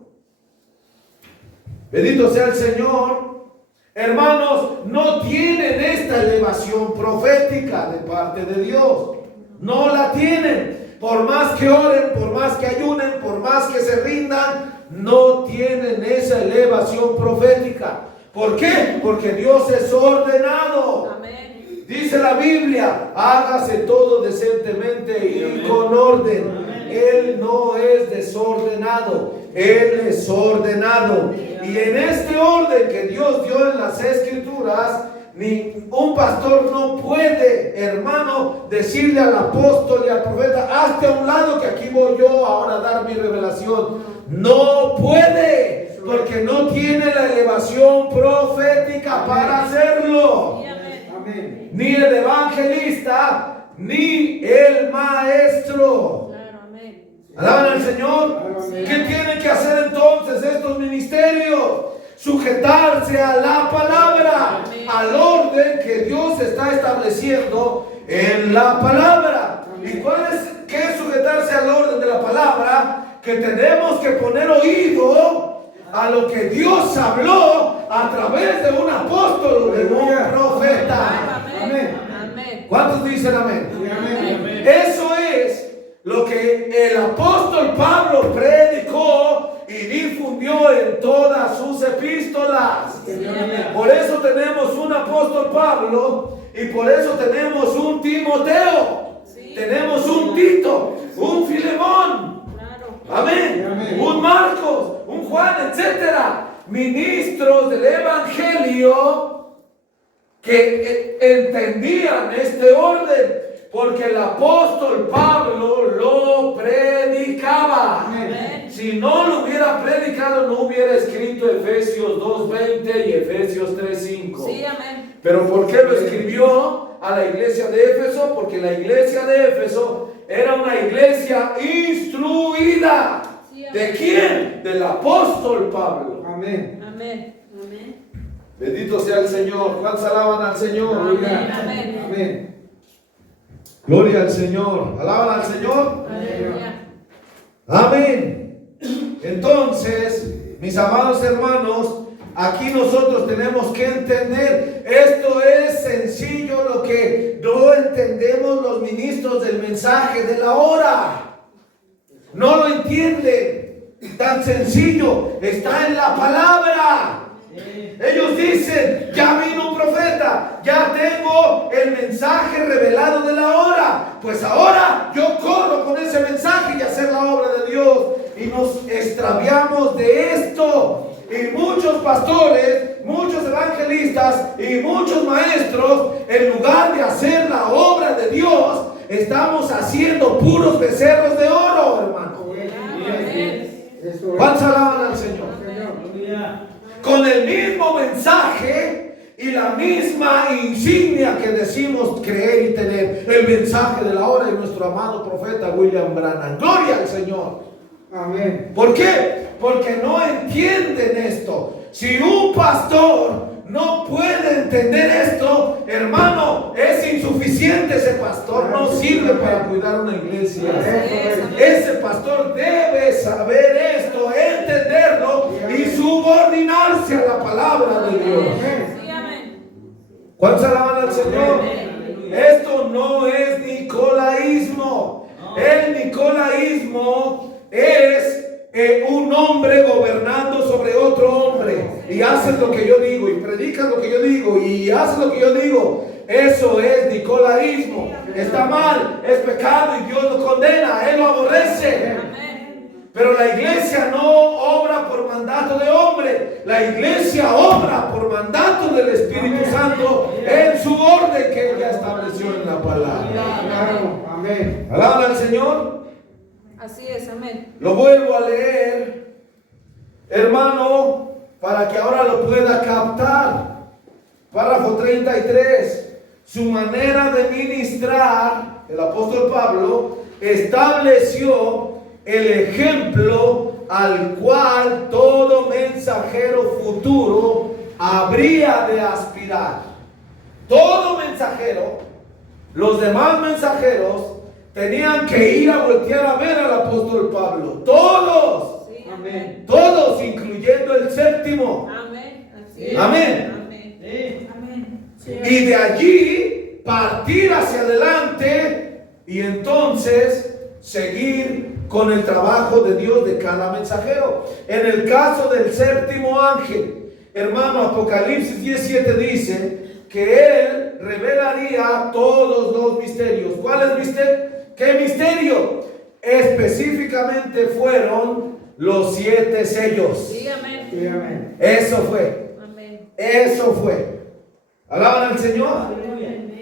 bendito sea el Señor, hermanos, no tienen esta elevación profética de parte de Dios. No la tienen. Por más que oren, por más que ayunen, por más que se rindan, no tienen esa elevación profética. ¿Por qué? Porque Dios es ordenado. Amén. Dice la Biblia, hágase todo decentemente y con orden. Él no es desordenado, Él es ordenado. Y en este orden que Dios dio en las Escrituras, ni un pastor no puede, hermano, decirle al apóstol y al profeta, hazte a un lado que aquí voy yo ahora a dar mi revelación. No puede, porque no tiene la elevación profética para hacerlo. Amén. Ni el evangelista, ni el maestro. Claro, amén. ¿Alaban al Señor? ¿Qué tienen que hacer entonces estos ministerios? Sujetarse a la palabra, al orden que Dios está estableciendo en la palabra. ¿Y qué es sujetarse al orden de la palabra? Que tenemos que poner oído a lo que Dios habló a través de un apóstol o de un profeta. Amén. ¿Cuántos dicen amén? Eso es lo que el apóstol Pablo predicó y difundió en todas sus epístolas. Por eso tenemos un apóstol Pablo y por eso tenemos un Timoteo. Tenemos un Tito, un Filemón. Amén. Un Marcos, un Juan, etcétera. Ministros del Evangelio que entendían este orden. Porque el apóstol Pablo lo predicaba. Amén. Si no lo hubiera predicado, no hubiera escrito Efesios 2:20 y Efesios 3:5. Sí, amén. Pero ¿por qué lo escribió a la iglesia de Éfeso? Porque la iglesia de Éfeso era una iglesia instruida. Sí, amén. ¿De quién? Del apóstol Pablo. Amén. Amén. Amén. Bendito sea el Señor. ¿Cuántos alaban al Señor? Amén. Amén. Gloria al Señor. ¿Alaban al Señor? Aleluya. Amén. Entonces, mis amados hermanos, aquí nosotros tenemos que entender, esto es sencillo, lo que no entendemos los ministros del mensaje de la hora. No lo entienden. Tan sencillo, está en la palabra. Ellos dicen, ya vino un profeta, ya tengo el mensaje revelado de la hora. Pues ahora yo corro con ese mensaje y hacer la obra de Dios. Y nos extraviamos de esto. Y muchos pastores, muchos evangelistas y muchos maestros, en lugar de hacer la obra de Dios, estamos haciendo puros becerros de oro, hermano. ¿Cuántos alaban al Señor? Con el mismo mensaje y la misma insignia que decimos creer y tener, el mensaje de la hora de nuestro amado profeta William Branham. Gloria al Señor. Amén. ¿Por qué? Porque no entienden esto. Si un pastor no puede entender esto, hermano, es insuficiente. Ese pastor no sirve para cuidar una iglesia. Ese pastor debe saber esto, entenderlo y subordinarse a la palabra de Dios. Sí, amén. ¿Cuántos alaban al Señor? Esto no es nicolaísmo. El nicolaísmo es un hombre gobernando sobre otro hombre, y haces lo que yo digo y predicas lo que yo digo y haces lo que yo digo. Eso es nicolaísmo. Está mal, es pecado y Dios lo condena, Él lo aborrece. Pero la iglesia no obra por mandato de hombre, la iglesia obra por mandato del Espíritu Santo en su orden que Él ya estableció en la palabra. Amén. ¿Alaban al Señor? Así es, amén. Lo vuelvo a leer, hermano, para que ahora lo pueda captar. Párrafo 33. Su manera de ministrar, el apóstol Pablo, estableció el ejemplo al cual todo mensajero futuro habría de aspirar. Todo mensajero, los demás mensajeros, tenían que ir a voltear a ver al apóstol Pablo. Todos. Sí, Amén. Todos, incluyendo el séptimo. Amén. Así es. Amén. Amén. Amén. Sí, Y de allí partir hacia adelante y entonces seguir con el trabajo de Dios de cada mensajero. En el caso del séptimo ángel, hermano, Apocalipsis 17 dice que él revelaría todos los misterios. ¿Cuáles misterios? ¿Qué misterio? Específicamente fueron los 7 sellos. Sí, amén. Sí, amén. Eso fue. Amén. Eso fue. ¿Alaban al Señor?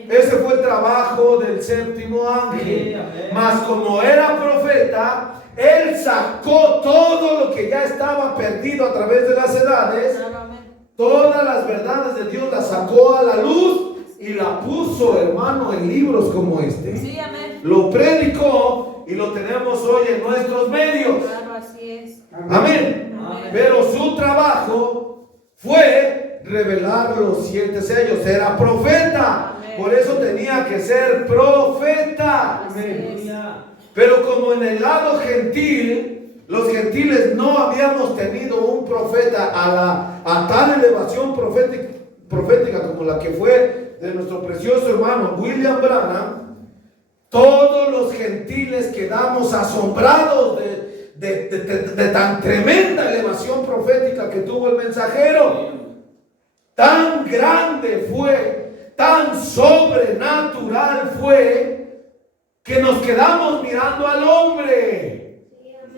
Ese fue el trabajo del séptimo ángel. Mas como era profeta, él sacó todo lo que ya estaba perdido a través de las edades. Amén. Todas las verdades de Dios las sacó a la luz y la puso, hermano, en libros como este. Sí, amén. Lo predicó y lo tenemos hoy en nuestros medios. Claro, así es. Amén. Amén. Pero su trabajo fue revelar los 7 sellos. Era profeta. Amén. Por eso tenía que ser profeta. Así es. Pero como en el lado gentil, los gentiles no habíamos tenido un profeta a tal elevación profética como la que fue de nuestro precioso hermano William Branham, todos los gentiles quedamos asombrados de tan tremenda elevación profética que tuvo el mensajero. Tan grande fue, tan sobrenatural fue, que nos quedamos mirando al hombre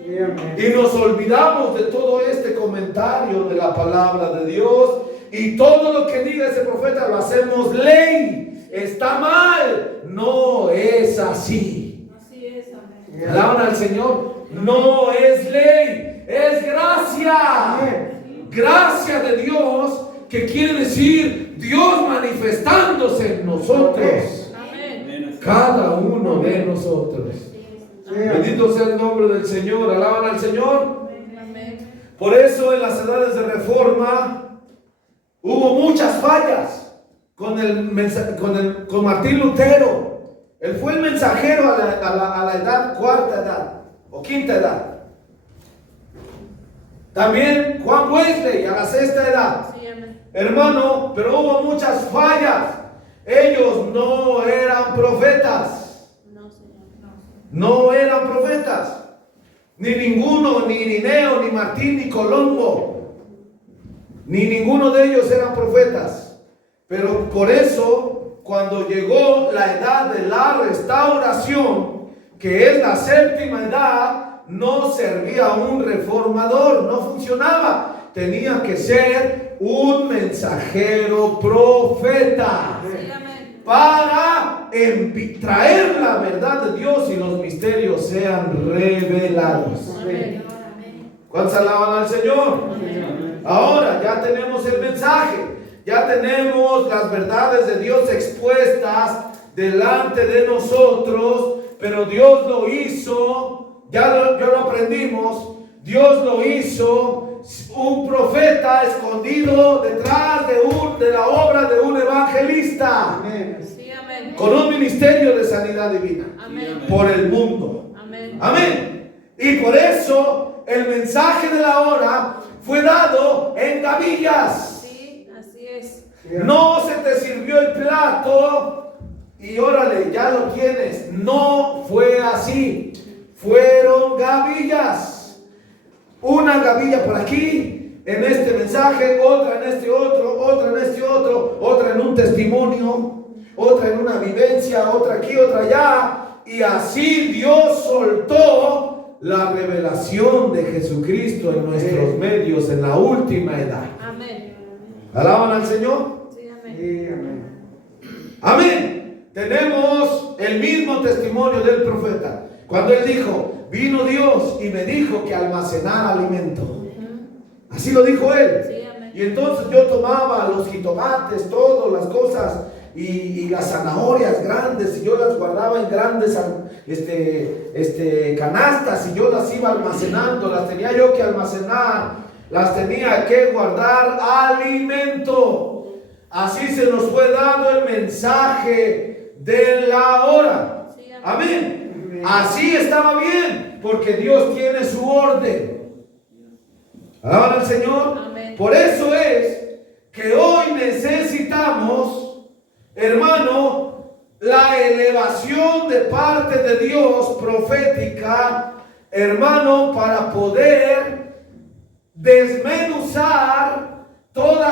Sí, amén. y nos olvidamos de todo este comentario de la palabra de Dios, y todo lo que diga ese profeta lo hacemos ley. Está mal, no es así. Así es, amén. Alaban al Señor. No es ley, es gracia. Gracia de Dios, que quiere decir Dios manifestándose en nosotros. Amén. Cada uno de nosotros. Sí, Bendito sea el nombre del Señor. Alaban al Señor. Amén. Por eso en las edades de reforma hubo muchas fallas con Martín Lutero. Él fue el mensajero a la edad, cuarta edad o quinta edad. También Juan Wesley a la sexta edad. Sí, amén. Hermano, pero hubo muchas fallas. Ellos no eran profetas. No, Señor. No eran profetas. Ni ninguno, ni Irineo, ni Martín, ni Colombo. Ni ninguno de ellos eran profetas. Pero por eso, cuando llegó la edad de la restauración, que es la séptima edad, no servía un reformador, no funcionaba. Tenía que ser un mensajero profeta Sí, amén. para traer la verdad de Dios y los misterios sean revelados. Amén. ¿Cuántos alaban al Señor? Ahora ya tenemos el mensaje, ya tenemos las verdades de Dios expuestas delante de nosotros, pero Dios lo hizo ya lo aprendimos, Dios lo hizo un profeta escondido detrás de la obra de un evangelista. Amén. Sí, amén. Con un ministerio de sanidad divina. Amén. Por el mundo. Amén. Amén. Y por eso el mensaje de la hora fue dado en gavillas. Sí, así es. No se te sirvió el plato y órale, ya lo tienes. No fue así. Fueron gavillas. Una gavilla por aquí, en este mensaje, otra en este otro, otra en este otro, otra en un testimonio, otra en una vivencia, otra aquí, otra allá. Y así Dios soltó la revelación de Jesucristo en nuestros medios en la última edad. Amén. ¿Alaban al Señor? Sí, amén. Sí, amén. Amén. Tenemos el mismo testimonio del profeta. Cuando él dijo, vino Dios y me dijo que almacenara alimento. Así lo dijo él. Sí, amén. Y entonces yo tomaba los jitomates, todas las cosas y las zanahorias grandes y yo las guardaba en grandes canastas y yo las iba almacenando, las tenía yo que almacenar, las tenía que guardar alimento. Así se nos fue dando el mensaje de la hora. Sí, amén. Amén. Así estaba bien, porque Dios tiene su orden. ¿Alaban al Señor? Amén. Por eso es que hoy necesitamos, hermano, la elevación de parte de Dios profética, hermano, para poder desmenuzar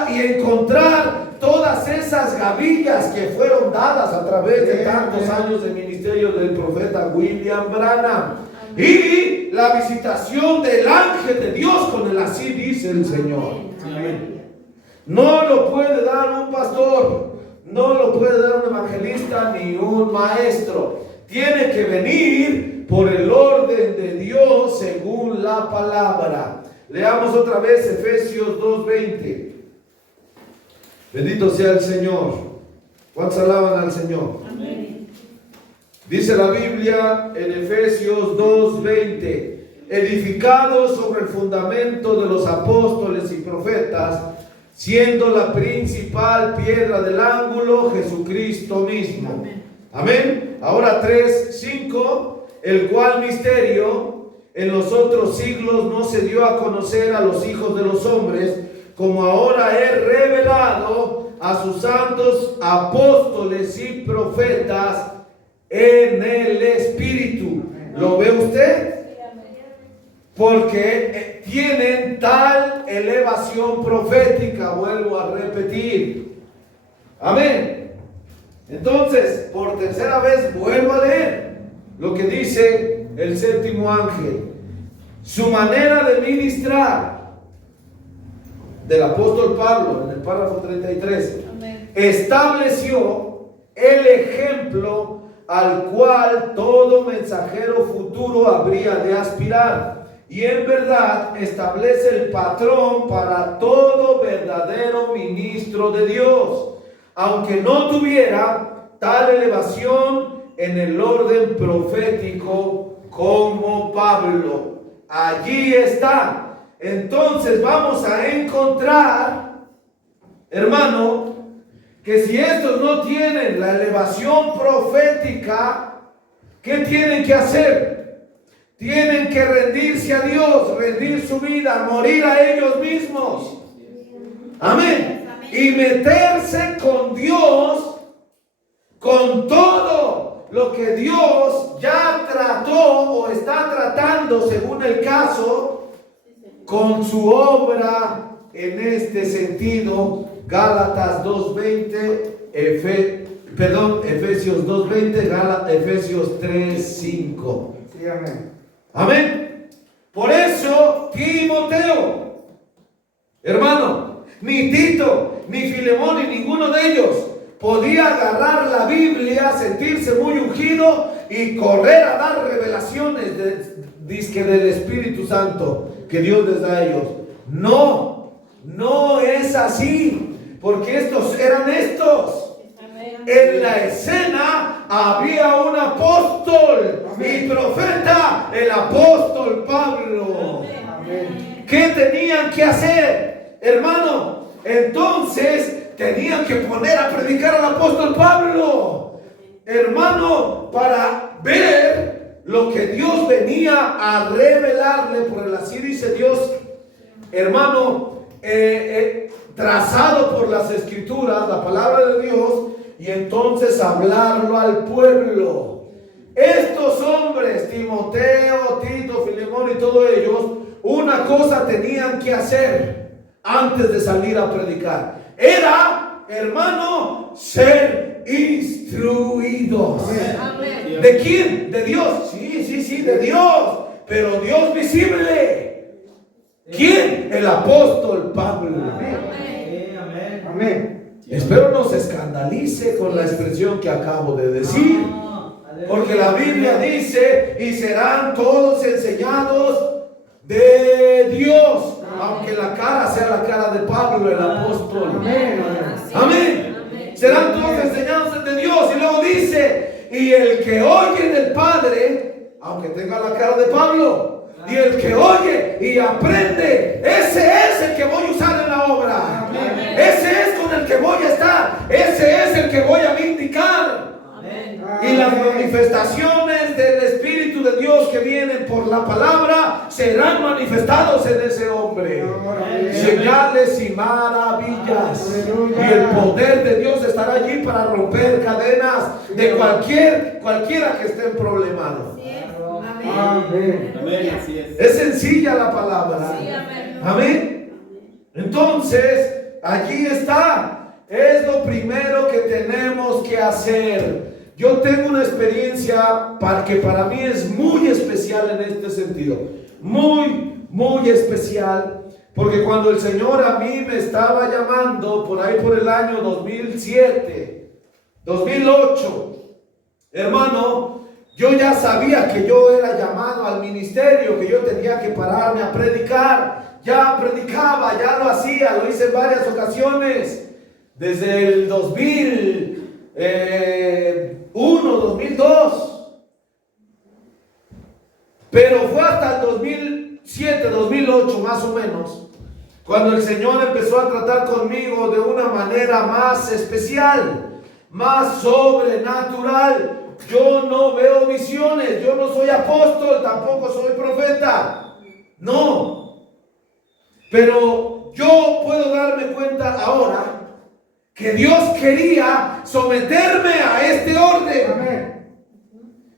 y encontrar todas esas gavillas que fueron dadas a través de tantos años de ministerio del profeta William Branham. Y la visitación del ángel de Dios con el así dice el Señor. Amén. No lo puede dar un pastor, no lo puede dar un evangelista ni un maestro. Tiene que venir por el orden de Dios según la palabra. Leamos otra vez Efesios 2:20. Bendito sea el Señor. ¿Cuántos alaban al Señor? Amén. Dice la Biblia en Efesios 2:20, edificados sobre el fundamento de los apóstoles y profetas, siendo la principal piedra del ángulo Jesucristo mismo. Amén. Ahora 3:5, el cual misterio en los otros siglos no se dio a conocer a los hijos de los hombres, como ahora es revelado a sus santos apóstoles y profetas en el Espíritu. ¿Lo ve usted? Porque tienen tal elevación profética, vuelvo a repetir. Amén. Entonces, por tercera vez vuelvo a leer lo que dice el séptimo ángel. Su manera de ministrar del apóstol Pablo en el párrafo 33 Amén. estableció el ejemplo al cual todo mensajero futuro habría de aspirar, y en verdad establece el patrón para todo verdadero ministro de Dios, aunque no tuviera tal elevación en el orden profético como Pablo. Allí está. Entonces vamos a encontrar, hermano, que si estos no tienen la elevación profética, ¿qué tienen que hacer? Tienen que rendirse a Dios, rendir su vida, morir a ellos mismos. Amén. Y meterse con Dios, con todo lo que Dios ya trató o está tratando según el caso, con su obra en este sentido. Gálatas 2:20, Efesios 2:20, Efesios 3:5. Sí, amén. Amén. Por eso Timoteo, hermano, ni Tito, ni Filemón, ni ninguno de ellos podía agarrar la Biblia, sentirse muy ungido y correr a dar revelaciones dizque del Espíritu Santo que Dios les da a ellos. No es así. Porque estos eran estos. Amén. En la escena había un apóstol. y profeta el apóstol Pablo. ¿Qué tenían que hacer, hermano? Entonces tenían que poner a predicar al apóstol Pablo, hermano, para ver lo que Dios venía a revelarle. Por el así dice Dios, hermano, trazado por las escrituras, la palabra de Dios, y entonces hablarlo al pueblo. Estos hombres, Timoteo, Tito, Filemón y todos ellos, una cosa tenían que hacer antes de salir a predicar. Era, hermano, ser instruidos. Amén. ¿De quién? De Dios. Sí, de Dios. Pero Dios visible. ¿Quién? El apóstol Pablo. Amén. Espero no se escandalice con la expresión que acabo de decir. Porque la Biblia dice, y serán todos enseñados de Dios. Aunque la cara sea la cara de Pablo, el apóstol. Amén. Serán todos enseñados de Dios. Y luego dice, y el que oye del Padre, aunque tenga la cara de Pablo, y el que oye y aprende, ese es el que voy a usar en la obra. Ese es con el que voy a estar. Ese es el que voy a vindicar. Y las manifestaciones del Espíritu de Dios que vienen por la palabra serán manifestados en ese hombre. Señales y maravillas. Y el poder de Dios estará allí para romper cadenas de cualquiera que esté en problemado. Amén. Es sencilla la palabra. Amén. Entonces, allí está. Es lo primero que tenemos que hacer. Yo tengo una experiencia que para mí es muy especial en este sentido. Muy especial. Porque cuando el Señor a mí me estaba llamando por ahí por el año 2007, 2008, hermano, yo ya sabía que yo era llamado al ministerio, que yo tenía que pararme a predicar. Ya predicaba, ya lo hacía, lo hice en varias ocasiones. Desde el 2001, 2002. Pero fue hasta el 2007, 2008 más o menos, cuando el Señor empezó a tratar conmigo de una manera más especial, más sobrenatural. Yo no veo visiones, yo no soy apóstol, tampoco soy profeta. No. Pero yo puedo darme cuenta ahora que Dios quería someterme a este orden.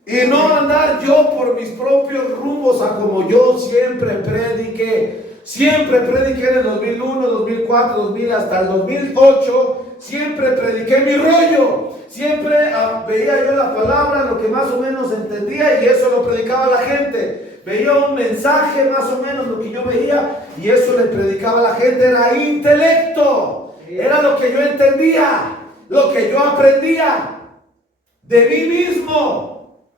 Y no andar yo por mis propios rumbos a como yo siempre prediqué. Siempre prediqué en el 2001, 2004, 2000 hasta el 2008. Siempre prediqué mi rollo. Siempre veía yo la palabra, lo que más o menos entendía, y eso lo predicaba a la gente. Veía un mensaje más o menos, lo que yo veía, y eso le predicaba a la gente. Era intelecto. Era lo que yo entendía, lo que yo aprendía de mí mismo.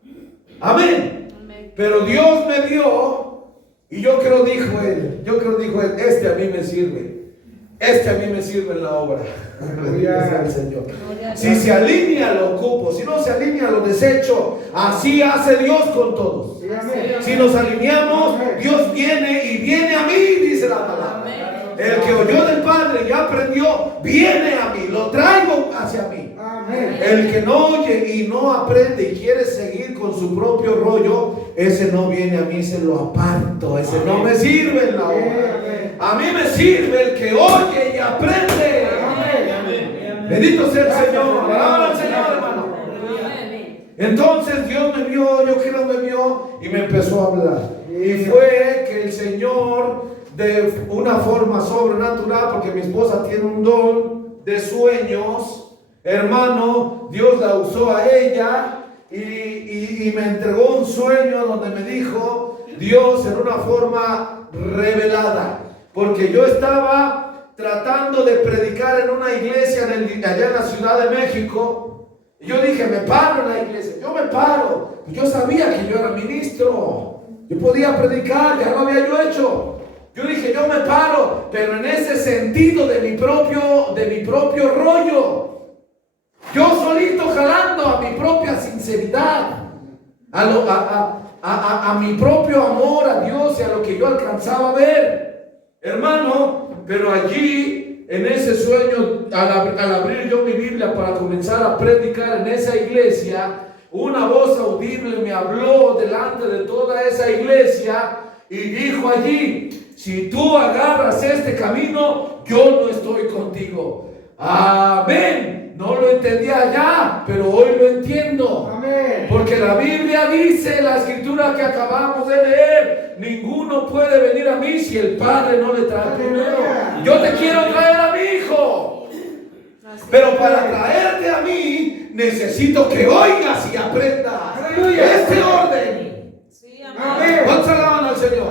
Amén. Pero Dios me vio, y yo creo dijo él, este a mí me sirve. Este a mí me sirve en la obra. Gloria al Señor. Si se alinea lo ocupo, si no se alinea lo desecho. Así hace Dios con todos. Si nos alineamos, Dios viene y viene a mí, dice la palabra. El que oyó del Padre y aprendió, viene a mí, lo traigo hacia mí. El que no oye y no aprende y quiere seguir con su propio rollo, ese no viene a mí, se lo aparto. Ese no me sirve en la obra. A mí me sirve el que oye y aprende. Bendito sea el Señor. Alabado al Señor, hermano. Entonces Dios me vio, yo creo me vio, y me empezó a hablar. Y fue que el Señor, de una forma sobrenatural, porque mi esposa tiene un don de sueños, hermano, Dios la usó a ella y me entregó un sueño donde me dijo Dios en una forma revelada, porque yo estaba tratando de predicar en una iglesia allá en la Ciudad de México, y yo dije, me paro en la iglesia, yo me paro. Yo sabía que yo era ministro, yo podía predicar, ya lo había yo hecho. Yo dije, yo me paro, pero en ese sentido de mi propio rollo. Yo solito jalando a mi propia sinceridad, a mi propio amor a Dios y a lo que yo alcanzaba a ver, hermano. Pero allí, en ese sueño, al abrir yo mi Biblia para comenzar a predicar en esa iglesia, una voz audible me habló delante de toda esa iglesia y dijo allí: si tú agarras este camino, yo no estoy contigo. Amén. No lo entendía ya, pero hoy lo entiendo. Amén. Porque la Biblia dice, la escritura que acabamos de leer: ninguno puede venir a mí si el Padre no le trae primero. Yo te quiero traer a mi hijo, pero para traerte a mí necesito que oigas y aprendas este orden. Amén. ¿Cuántos alaban al Señor?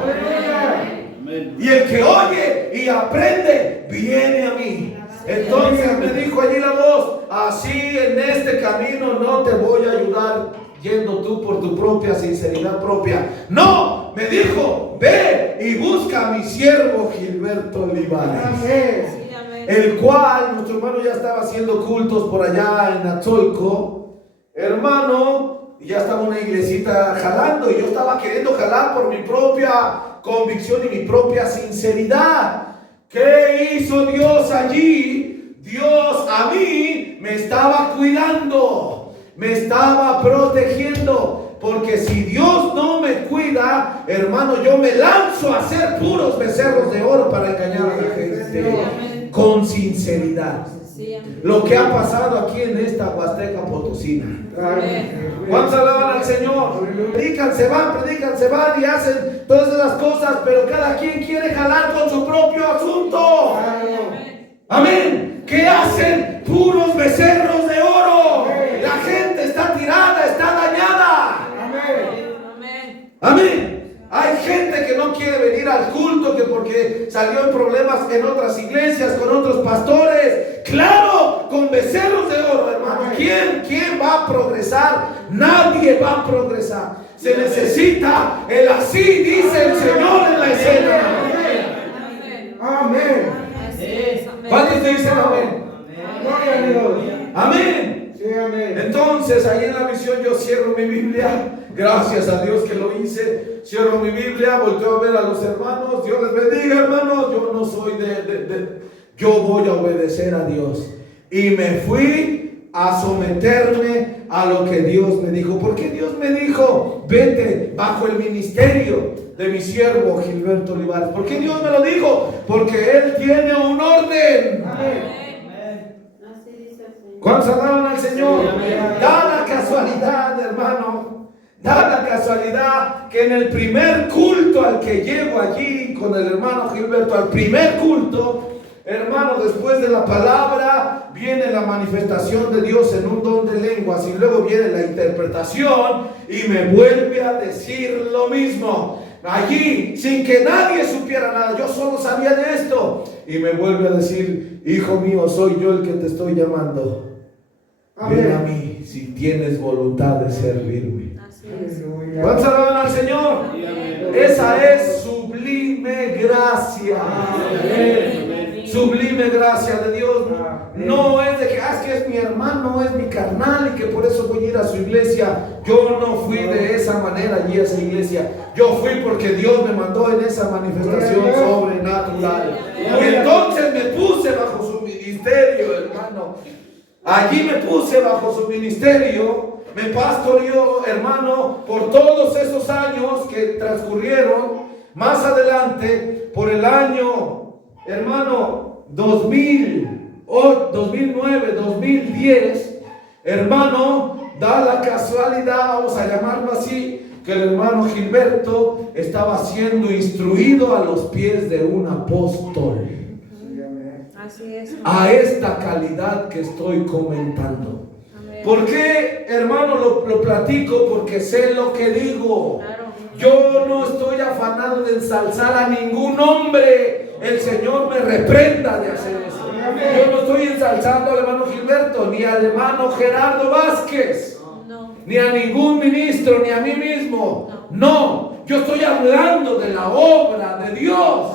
Amén. Y el que oye y aprende viene a mí. Entonces me dijo allí la voz: así en este camino no te voy a ayudar yendo tú por tu propia sinceridad propia. No, me dijo: ve y busca a mi siervo Gilberto Olivares. El cual, nuestro hermano ya estaba haciendo cultos por allá en Atolco, hermano, y ya estaba una iglesita jalando, y yo estaba queriendo jalar por mi propia convicción y mi propia sinceridad. ¿Qué hizo Dios allí? Dios a mí me estaba cuidando, me estaba protegiendo, porque si Dios no me cuida, hermano, yo me lanzo a hacer puros becerros de oro para engañar a la gente con sinceridad. Lo que ha pasado aquí en esta Huasteca Potosina. ¿Cuántos alaban al Señor? Predican, se van y hacen todas esas cosas, pero cada quien quiere jalar con su propio asunto. Amén. ¿Qué hacen? Puros becerros de oro. La gente está tirada, está dañada. Amén. Hay gente que no quiere venir al culto, que porque salió en problemas en otras iglesias, con otros pastores. Claro, con becerros de oro, hermano. ¿Quién va a progresar? Nadie va a progresar. Se necesita el así dice el Señor en la escena. Amén. ¿Cuántos dicen amén? Gloria a Dios. Amén. Entonces, ahí en la visión yo cierro mi Biblia. Gracias a Dios que lo hice. Cierro mi Biblia, volteo a ver a los hermanos. Dios les bendiga, hermanos. Yo no soy yo voy a obedecer a Dios. Y me fui a someterme a lo que Dios me dijo. Porque Dios me dijo: vete bajo el ministerio de mi siervo Gilberto Olivares. ¿Por qué Dios me lo dijo? Porque Él tiene un orden. Amén. ¿Cuántos alaban al Señor? Da la casualidad, hermano, da la casualidad que en el primer culto al que llego allí con el hermano Gilberto, al primer culto, hermano, después de la palabra viene la manifestación de Dios en un don de lenguas, y luego viene la interpretación y me vuelve a decir lo mismo. Allí, sin que nadie supiera nada, yo solo sabía de esto, y me vuelve a decir: hijo mío, soy yo el que te estoy llamando. Ven a mí si tienes voluntad de servirme. ¿Cuántos alaban al Señor? Esa es sublime gracia. Sublime gracia de Dios. No es de que es que es mi hermano, es mi carnal y que por eso voy a ir a su iglesia. Yo no fui de esa manera allí a esa iglesia. Yo fui porque Dios me mandó en esa manifestación sobrenatural. Y entonces me puse bajo su ministerio, hermano. Allí me puse bajo su ministerio. Me pastoreó, hermano, por todos esos años que transcurrieron. Más adelante, por el año, hermano, 2009, 2010, hermano, da la casualidad, vamos a llamarlo así, que el hermano Gilberto estaba siendo instruido a los pies de un apóstol. Así es. A esta calidad que estoy comentando. ¿Por qué, hermano, lo platico? Porque sé lo que digo. Claro. Yo no estoy afanado de ensalzar a ningún hombre. El Señor me reprenda de hacer eso. Yo no estoy ensalzando al hermano Gilberto, ni al hermano Gerardo Vázquez, ni a ningún ministro, ni a mí mismo. No, yo estoy hablando de la obra de Dios.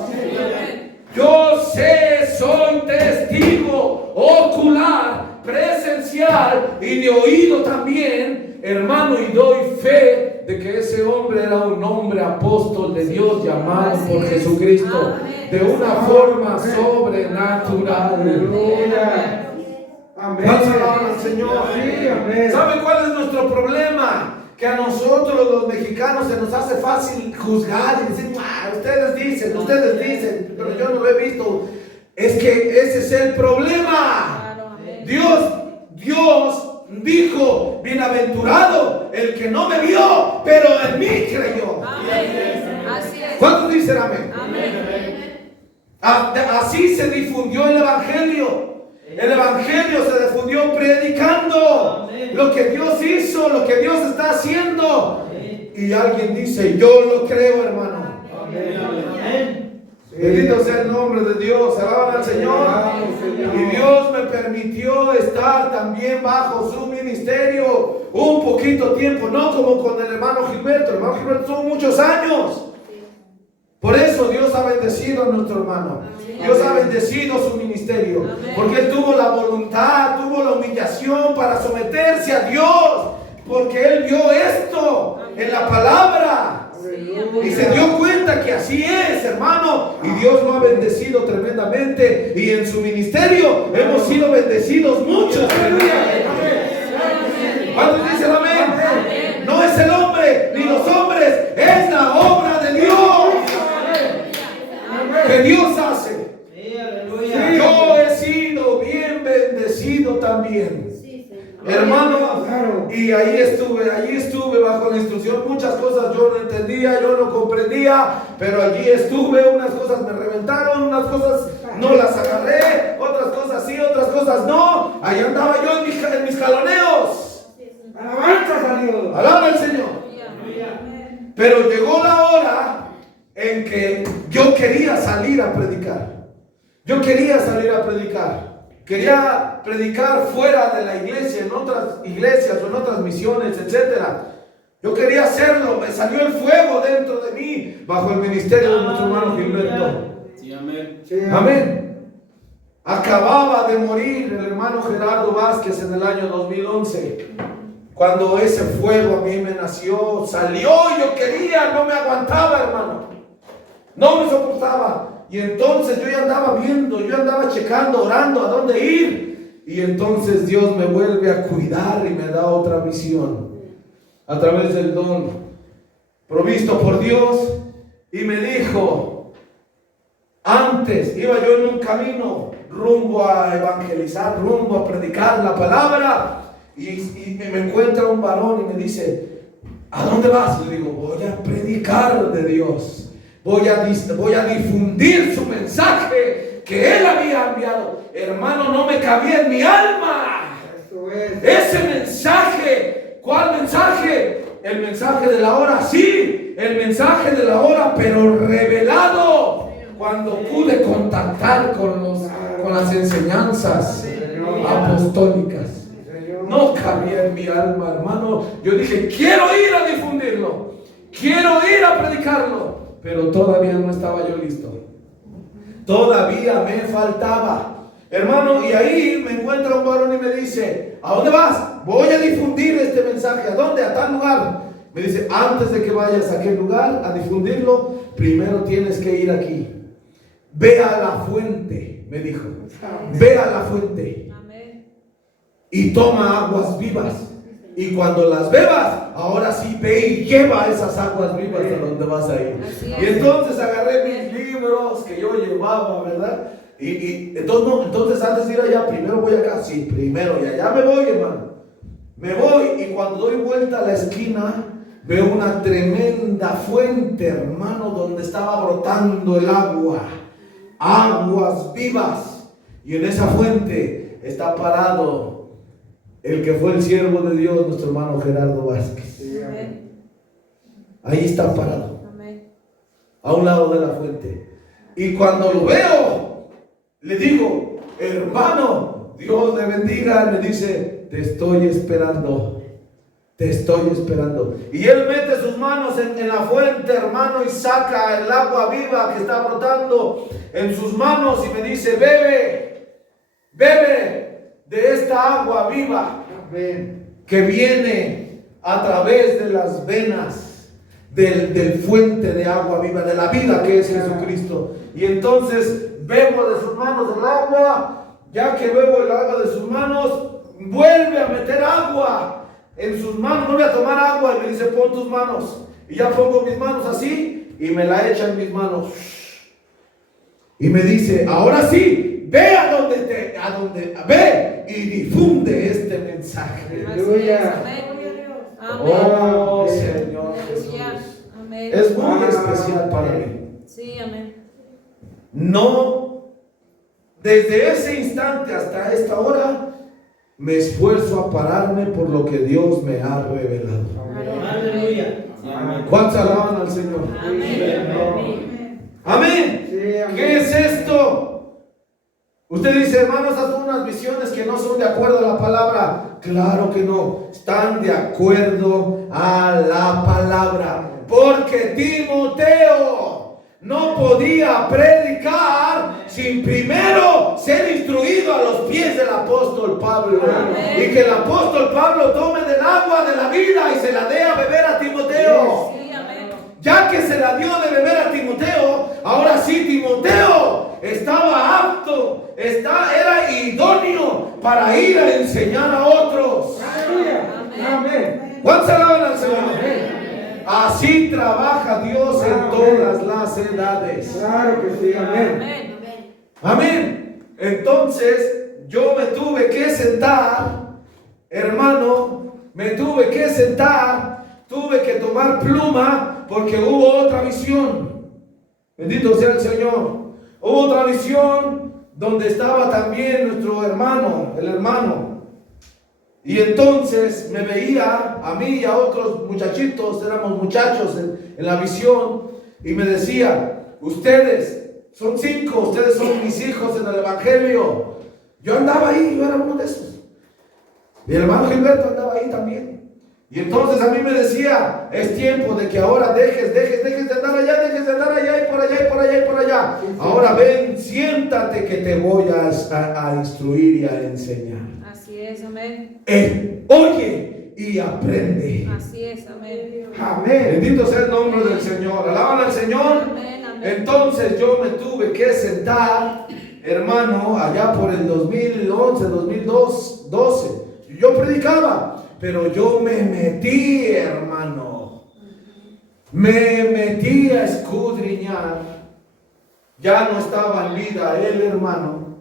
Yo sé, soy testigo ocular, presencial y de oído también, hermano, y doy fe de que ese hombre era un hombre apóstol de Dios llamado por Jesucristo de una forma sobrenatural. Aleluya. Amén. Al Señor. Sí, amén. ¿Sabe cuál es nuestro problema? Que a nosotros los mexicanos se nos hace fácil juzgar y decir, ustedes dicen, pero yo no lo he visto. Es que ese es el problema. Dios dijo, bienaventurado el que no me vio, pero en mí creyó. Así es. ¿Cuántos dicen amén? Amén. Así se difundió el Evangelio. El Evangelio se difundió predicando lo que Dios hizo, lo que Dios está haciendo. Y alguien dice, yo lo creo, hermano. Bendito sea el nombre de Dios. Alaban al Señor. Y Dios me permitió estar también bajo su ministerio un poquito tiempo, no como con el hermano Gilberto. El hermano Gilberto tuvo muchos años. Por eso Dios ha bendecido a nuestro hermano. Dios ha bendecido su ministerio. Porque él tuvo la voluntad, tuvo la humillación para someterse a Dios. Porque él vio esto en la palabra. Y se dio cuenta que así es, hermano. Y Dios lo ha bendecido tremendamente. Y en su ministerio hemos sido bendecidos muchos. ¿Cuántos dicen amén? No es el hombre ni los hombres, es la obra de Dios que Dios hace. Yo he sido bien bendecido también, hermano, y ahí estuve bajo la instrucción. Muchas cosas yo no entendía, yo no comprendía, pero allí estuve. Unas cosas me reventaron, unas cosas no las agarré, otras cosas sí, otras cosas no. Ahí andaba yo en mis jaloneos. Alabanza a Dios. Alaba al Señor. Pero llegó la hora en que yo quería salir a predicar. Quería predicar fuera de la iglesia, en otras iglesias o en otras misiones, etc. Yo quería hacerlo. Me salió el fuego dentro de mí bajo el ministerio de nuestro hermano Gilberto. Sí, amén. Amén. Acababa de morir el hermano Gerardo Vázquez en el año 2011. Cuando ese fuego a mí me nació, salió, yo quería, no me aguantaba, hermano. No me soportaba. Y entonces yo ya andaba viendo, yo andaba checando, orando a dónde ir. Y entonces Dios me vuelve a cuidar y me da otra visión a través del don provisto por Dios. Y me dijo, antes iba yo en un camino rumbo a evangelizar, rumbo a predicar la palabra. Y me encuentra un varón y me dice, ¿a dónde vas? Le digo, voy a predicar de Dios. Voy a difundir su mensaje que él había enviado. Hermano, no me cabía en mi alma ese mensaje. ¿Cuál mensaje? El mensaje de la hora, sí, el mensaje de la hora, pero revelado. Cuando pude contactar con las enseñanzas apostólicas, no cabía en mi alma, hermano. Yo dije, quiero ir a difundirlo, quiero ir a predicarlo. Pero todavía no estaba yo listo. Todavía me faltaba. Hermano, y ahí me encuentra un varón y me dice, ¿a dónde vas? Voy a difundir este mensaje. ¿A dónde? A tal lugar. Me dice, antes de que vayas a aquel lugar a difundirlo, primero tienes que ir aquí. Ve a la fuente, me dijo. Ve a la fuente. Y toma aguas vivas. Y cuando las bebas, ahora sí ve y lleva esas aguas vivas a donde vas a ir. Y entonces agarré mis libros que yo llevaba, ¿verdad? Y entonces antes de ir allá, primero voy acá. Sí, primero y allá me voy, hermano. Me voy y cuando doy vuelta a la esquina, veo una tremenda fuente, hermano, donde estaba brotando el agua. Aguas vivas. Y en esa fuente está parado el que fue el siervo de Dios, nuestro hermano Gerardo Vázquez. Ahí está parado, a un lado de la fuente. Y cuando lo veo, le digo, hermano, Dios le bendiga. Me dice, te estoy esperando. Y él mete sus manos en la fuente, hermano, y saca el agua viva que está brotando en sus manos y me dice, bebe de esta agua viva que viene a través de las venas del fuente de agua viva, de la vida que es Jesucristo. Y entonces bebo de sus manos el agua. Ya que bebo el agua de sus manos, vuelve a meter agua en sus manos. No voy a tomar agua y me dice, pon tus manos. Y ya pongo mis manos así y me la echa en mis manos. Y me dice, ahora sí, ve a donde ve y difunde este mensaje. Aleluya. Oh, Amén. Señor Jesús. Amén. Es muy especial para mí. Sí, amén. No, desde ese instante hasta esta hora, me esfuerzo a pararme por lo que Dios me ha revelado. Aleluya. ¿Cuántos alaban al Señor? Amén. Amén. Sí, amén. ¿Qué es esto? Usted dice, hermanos, hacen unas visiones que no son de acuerdo a la palabra. Claro que no, están de acuerdo a la palabra. Porque Timoteo no podía predicar sin primero ser instruido a los pies del apóstol Pablo. Amén. Y que el apóstol Pablo tome del agua de la vida y se la dé a beber a Timoteo. Sí, amén. Ya que se la dio de beber a Timoteo, ahora sí Timoteo estaba apto, era idóneo para ir a enseñar a otros. Aleluya. Amén. ¿Cuántos alaban al Señor? Amén. Así trabaja Dios en Amén. todas las edades. Claro que sí. Amén. Amén. Amén. Entonces yo me tuve que sentar, hermano, tuve que tomar pluma porque hubo otra visión. Bendito sea el Señor. Hubo otra visión donde estaba también nuestro hermano, el hermano. Y entonces me veía a mí y a otros muchachitos, éramos muchachos en la visión, y me decía, ustedes son 5, ustedes son mis hijos en el Evangelio. Yo andaba ahí, yo era uno de esos. Mi hermano Gilberto andaba ahí también. Y entonces a mí me decía, es tiempo de que ahora dejes de andar allá, dejes de andar allá y por allá y por allá y por allá. Ahora ven, siéntate que te voy a instruir y a enseñar. Así es, amén. Oye y aprende. Así es, amén. Amén. Bendito sea el nombre del Señor. Alaban al Señor. Amén, amén. Entonces yo me tuve que sentar, hermano, allá por el 2011, 2012. Yo predicaba, pero yo me metí, hermano. Me metí a escudriñar. Ya no estaba en vida el hermano,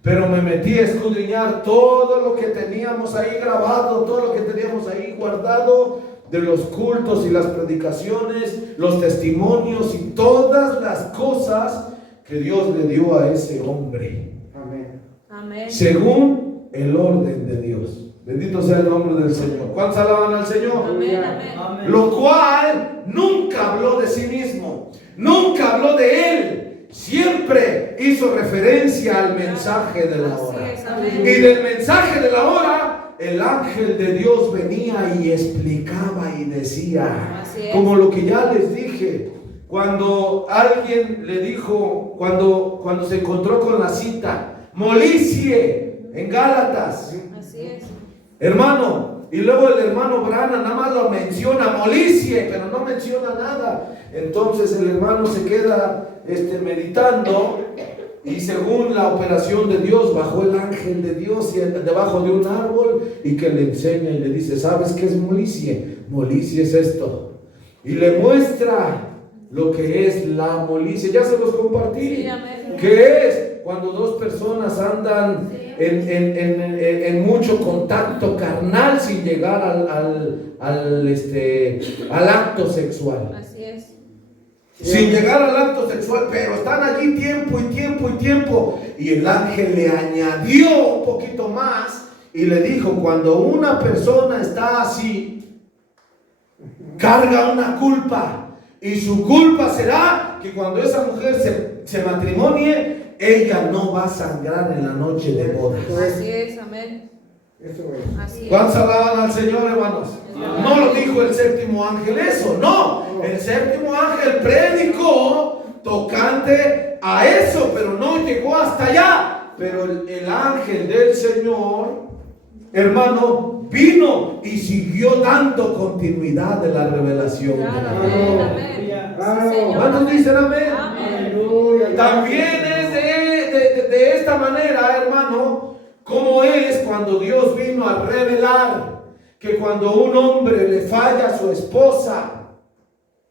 pero me metí a escudriñar todo lo que teníamos ahí grabado, todo lo que teníamos ahí guardado de los cultos y las predicaciones, los testimonios y todas las cosas que Dios le dio a ese hombre, Amén. Amén. según el orden de Dios. Bendito sea el nombre del Señor. ¿Cuántos alaban al Señor? Amén, amén. Lo cual nunca habló de sí mismo, nunca habló de él, siempre hizo referencia al mensaje de la hora. Así es, amén. Y del mensaje de la hora, el ángel de Dios venía y explicaba y decía, Así es. como lo que ya les dije, cuando alguien le dijo, cuando se encontró con la cita, Molicie, en Gálatas, Así es. hermano, y luego el hermano Brana nada más lo menciona, Molicie, pero no menciona nada. Entonces el hermano se queda meditando, y según la operación de Dios, bajó el ángel de Dios debajo de un árbol y que le enseña y le dice, ¿sabes qué es Molicie? Molicie es esto. Y le muestra lo que es la molicie. Ya se los compartí. Sí, amén. ¿Qué es? Cuando dos personas andan en mucho contacto carnal sin llegar al acto sexual. Así es. Sin llegar al acto sexual, pero están allí tiempo y tiempo y tiempo. Y el ángel le añadió un poquito más y le dijo, cuando una persona está así, carga una culpa. Y su culpa será que cuando esa mujer se matrimonie, ella no va a sangrar en la noche de bodas. Así es, amén. Eso es. Así es. ¿Cuántos alaban al Señor, hermanos? No lo dijo el séptimo ángel eso, no. El séptimo ángel predicó tocante a eso, pero no llegó hasta allá. Pero el ángel del Señor, hermano, vino y siguió dando continuidad de la revelación. Amén, amén. Sí, Señor. ¿Cuántos dicen amén? Amén. Aleluya. También es de esta manera, hermano, como es cuando Dios vino a revelar que cuando un hombre le falla a su esposa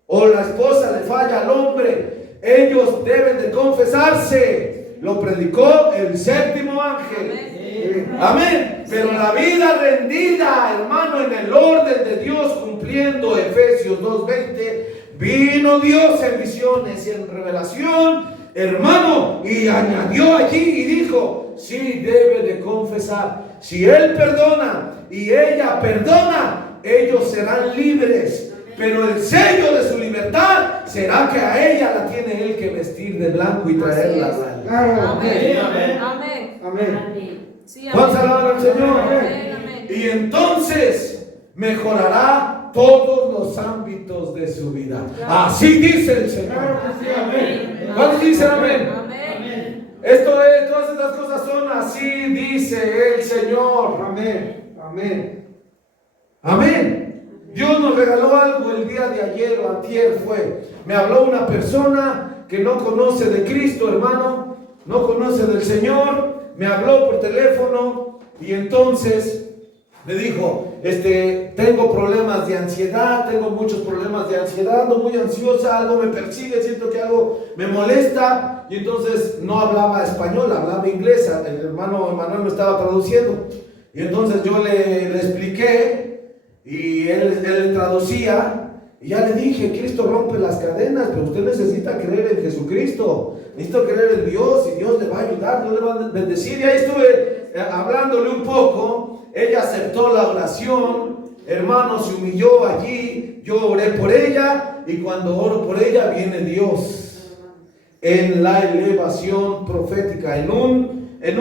o la esposa le falla al hombre, ellos deben de confesarse. Lo predicó el séptimo ángel. Amén. Pero la vida rendida, hermano, en el orden de Dios, cumpliendo Efesios 2:20, vino Dios en visiones y en revelación, hermano, y añadió allí y dijo, sí debe de confesar. Si él perdona y ella perdona, ellos serán libres. Pero el sello de su libertad será que a ella la tiene él que vestir de blanco y traerla a la Claro. Amén. Amén. Amén. Amén. Sí, ¿Cuántos amén. alaban al Señor? Amén, amén. Y entonces mejorará todos los ámbitos de su vida. Así dice el Señor. Claro que sí. Amén. ¿Cuántos dicen amén? Amén. Esto es, todas estas cosas son así, dice el Señor. Amén. Amén. Amén. Dios nos regaló algo el día de ayer o antier fue. Me habló una persona que no conoce de Cristo, hermano, no conoce del Señor. Me habló por teléfono y entonces me dijo, tengo problemas de ansiedad, tengo muchos problemas de ansiedad, ando muy ansiosa, algo me persigue, siento que algo me molesta. Y entonces no hablaba español, hablaba inglés. El hermano Emanuel me estaba traduciendo. Y entonces yo le expliqué y él traducía. Y ya le dije, Cristo rompe las cadenas, pero usted necesita creer en Jesucristo. Necesita creer en Dios y Dios le va a ayudar, Dios le va a bendecir. Y ahí estuve hablándole un poco. Ella aceptó la oración, hermano, se humilló allí. Yo oré por ella y cuando oro por ella viene Dios en la elevación profética, en el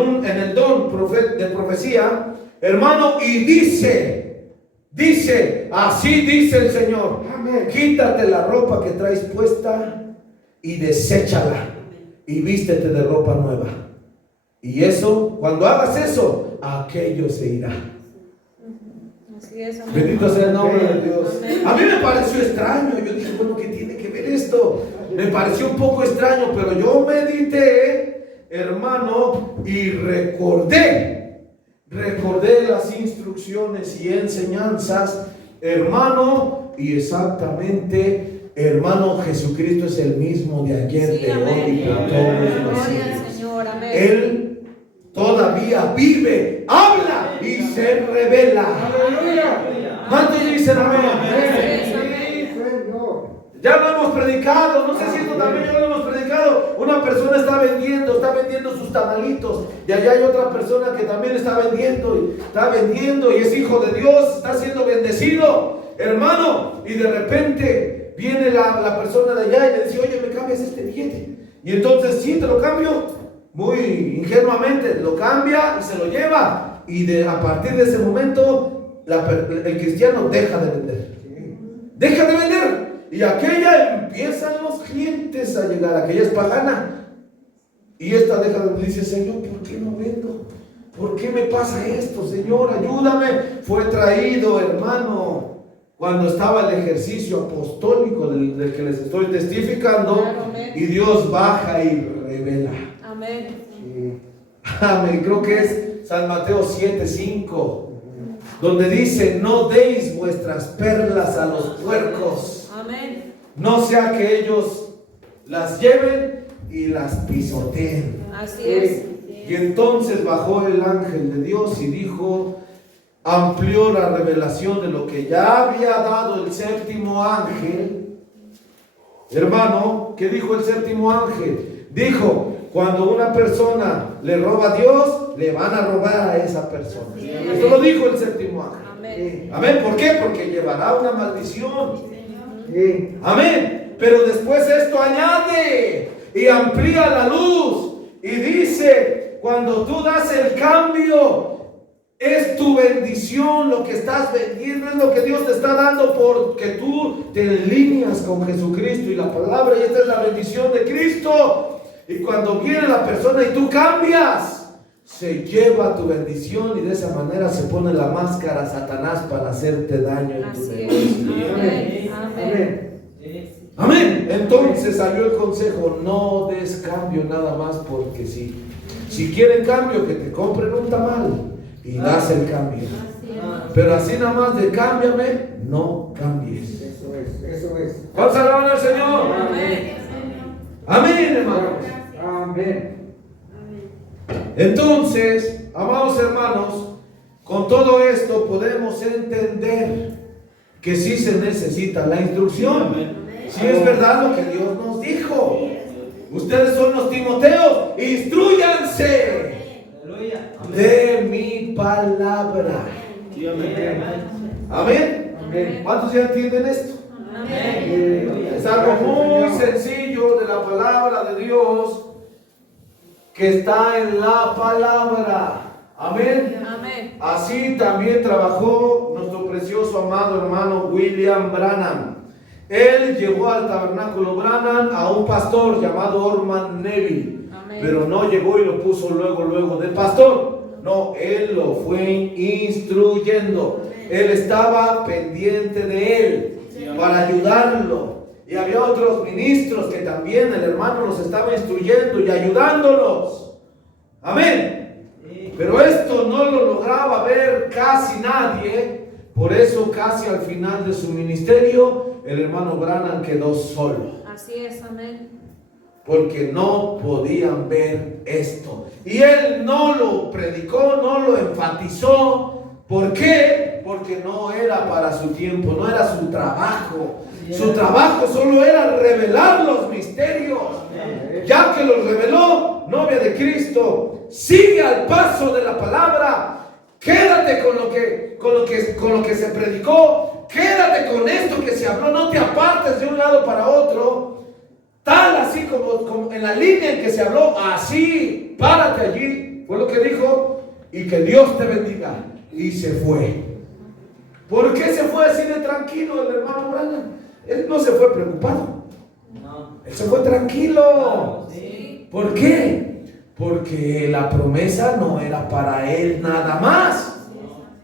don de profecía, hermano, y dice, así dice el Señor, Amén. quítate la ropa que traes puesta y deséchala y vístete de ropa nueva. Y eso, cuando hagas eso, aquello se irá. Así es, amén. Bendito sea el nombre de Dios. Amén. A mí me pareció extraño. Yo dije, bueno, ¿qué tiene que ver esto? Me pareció un poco extraño, pero yo medité, hermano, y recordé las instrucciones y enseñanzas, hermano, y exactamente, hermano, Jesucristo es el mismo de ayer, Sí, de hoy y por todos los Gloria siglos. al Señor, amén. Él todavía vive, habla y se revela. Aleluya. ¿Cuántos dicen amén? Sí, amén. Sí, Señor. Ya lo hemos predicado, no sé si esto también ya lo hemos predicado. Una persona está vendiendo sus tamalitos, y allá hay otra persona que también está vendiendo y es hijo de Dios, está siendo bendecido, hermano, y de repente viene la persona de allá y le dice, oye, ¿me cambias este billete? Y entonces, sí, te lo cambio. Muy ingenuamente lo cambia y se lo lleva, y a partir de ese momento el cristiano deja de vender, y aquella empiezan los clientes a llegar. Aquella es pagana y esta dice, Señor, ¿por qué no vendo? ¿Por qué me pasa esto, Señor? Ayúdame. Fue traído, hermano, cuando estaba el ejercicio apostólico del que les estoy testificando, Claro, amén. y Dios baja y revela. Amén. Amén. Creo que es San Mateo 7:5, donde dice, no deis vuestras perlas a los puercos, Amén. no sea que ellos las lleven y las pisoteen. Así es. Y entonces bajó el ángel de Dios y dijo, amplió la revelación de lo que ya había dado el séptimo ángel. Hermano, ¿qué dijo el séptimo ángel? Dijo, cuando una persona le roba a Dios, le van a robar a esa persona. Eso lo dijo el séptimo ángel. Amén. Amén. ¿Por qué? Porque llevará una maldición. Sí. Amén. Pero después esto añade y amplía la luz y dice, cuando tú das el cambio, es tu bendición lo que estás vendiendo, es lo que Dios te está dando porque tú te alineas con Jesucristo y la palabra, y esta es la bendición de Cristo. Y cuando viene la persona y tú cambias, se lleva tu bendición y de esa manera se pone la máscara a Satanás para hacerte daño en tu Así negocio. es. Amén. Amén. Amén. Entonces salió el consejo, no des cambio nada más porque sí. Si quieren cambio, que te compren un tamal y das el cambio. Pero así nada más de cámbiame, no cambies. Eso es. ¿Cuál alaban al Señor? Amén. Amén, hermanos. Amén. Entonces, amados hermanos, con todo esto podemos entender que sí se necesita la instrucción. Si es verdad lo que Dios nos dijo. Ustedes son los Timoteos, instrúyanse de mi palabra. Amén. Amén. ¿Cuántos ya entienden esto? Amén. Es algo muy sencillo de la palabra de Dios que está en la palabra. Amén. Amén. Así también trabajó nuestro precioso amado hermano William Branham. Él llevó al tabernáculo Branham a un pastor llamado Orman Neville, Amén. pero no llegó y lo puso luego de pastor. No, él lo fue instruyendo. Él estaba pendiente de él para ayudarlo. Y había otros ministros que también el hermano los estaba instruyendo y ayudándolos. Amén. Pero esto no lo lograba ver casi nadie. Por eso casi al final de su ministerio el hermano Branham quedó solo. Así es. Amén. Porque no podían ver esto. Y él no lo predicó, no lo enfatizó. ¿Por qué? Porque no era para su tiempo, no era su trabajo. Su trabajo solo era revelar los misterios. Ya que los reveló, novia de Cristo, sigue al paso de la palabra. Quédate con lo que se predicó. Quédate con esto que se habló. No te apartes de un lado para otro. Tal así como en la línea en que se habló, así, párate allí. Fue lo que dijo. Y que Dios te bendiga. Y se fue. ¿Por qué se fue así de tranquilo el hermano Branham? Él no se fue preocupado. Él se fue tranquilo. ¿Por qué? Porque la promesa no era para él nada más.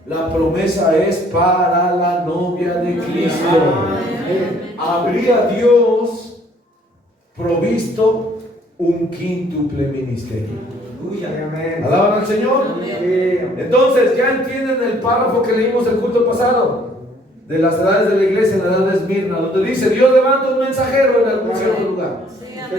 La promesa es para la novia de Cristo. Habría Dios provisto un quíntuple ministerio. Amén. ¿Alaban al Señor? Amén. Entonces, ya entienden el párrafo que leímos el culto pasado de las edades de la iglesia en la edad de Esmirna, donde dice: Dios levanta un mensajero en algún cierto lugar.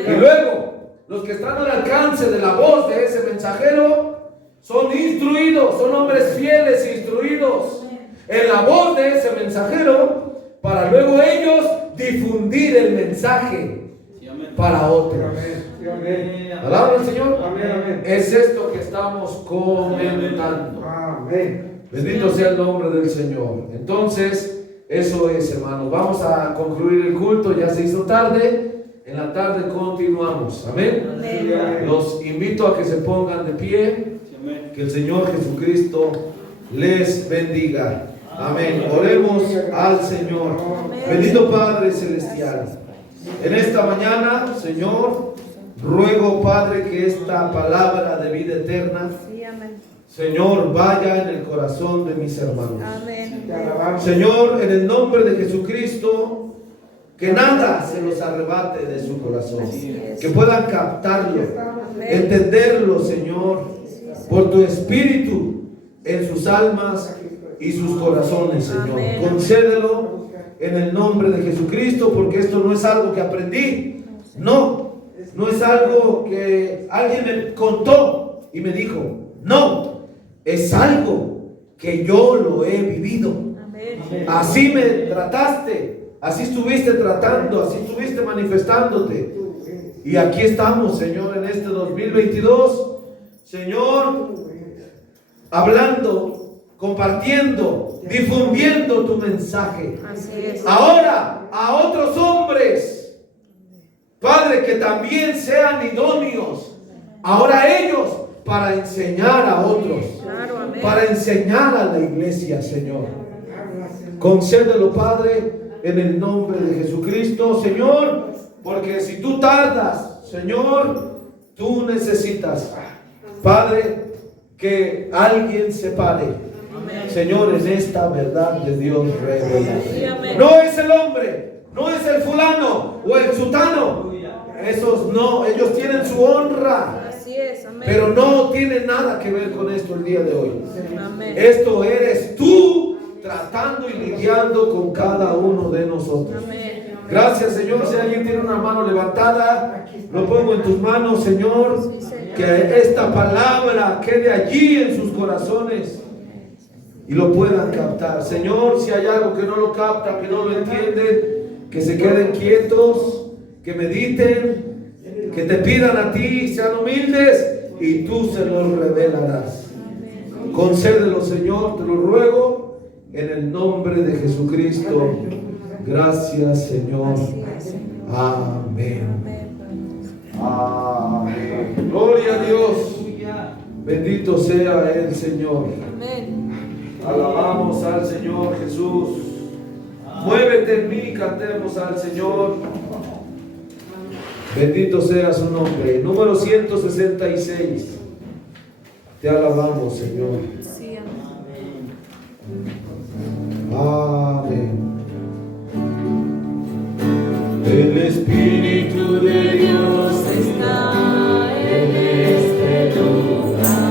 Y luego, los que están al alcance de la voz de ese mensajero son instruidos, son hombres fieles e instruidos en la voz de ese mensajero, para luego ellos difundir el mensaje para otros. Amén. ¿Alaban al Señor? Amén. Es esto que estamos comentando. Amén. Bendito sea el nombre del Señor. Entonces, eso es, hermanos. Vamos a concluir el culto. Ya se hizo tarde. En la tarde continuamos. Amén. Amén. Los invito a que se pongan de pie. Que el Señor Jesucristo les bendiga. Amén. Oremos al Señor. Bendito Padre Celestial. En esta mañana, Señor, ruego, Padre, que esta palabra de vida eterna, Sí, amén. Señor, vaya en el corazón de mis hermanos. Amén. Te alabamos. Señor, en el nombre de Jesucristo, que nada se los arrebate de su corazón. Así es. Que puedan captarlo, Amén. entenderlo, Señor, por tu Espíritu en sus almas y sus corazones, Señor. Amén. Concédelo en el nombre de Jesucristo, porque esto no es algo que aprendí. No es algo que alguien me contó y me dijo. No, es algo que yo lo he vivido. Amén. Así me trataste, así estuviste tratando, así estuviste manifestándote. Y aquí estamos, Señor, en este 2022, Señor, hablando, compartiendo, difundiendo tu mensaje. Así es. Ahora, a otros hombres, Padre, que también sean idóneos. Ahora ellos, para enseñar a otros, Claro, amén. para enseñar a la iglesia, Señor. Concédelo, Padre, en el nombre de Jesucristo, Señor, porque si tú tardas, Señor, tú necesitas, Padre, que alguien se pare, Señor, en esta verdad de Dios revelada. No es el hombre, no es el fulano o el sutano. Esos no, ellos tienen su honra. Así es, amén. Pero no tiene nada que ver con esto el día de hoy. Amén. Esto eres tú tratando y lidiando con cada uno de nosotros. Amén. Gracias, Señor. Si alguien tiene una mano levantada, lo pongo en tus manos, Señor. Que esta palabra quede allí en sus corazones y lo puedan captar. Señor, si hay algo que no lo capta, que no lo entienden, que se queden quietos, que mediten, que te pidan a ti, sean humildes y tú se los revelarás. Concédelo, Señor, te lo ruego en el nombre de Jesucristo. Gracias, Señor. Amén. Amén. Gloria a Dios. Bendito sea el Señor. Amén. Alabamos al Señor Jesús. Muévete en mí, cantemos al Señor. Bendito sea su nombre. Número 166. Te alabamos, Señor. Sí, amén. Amén. El Espíritu de Dios Está en este lugar.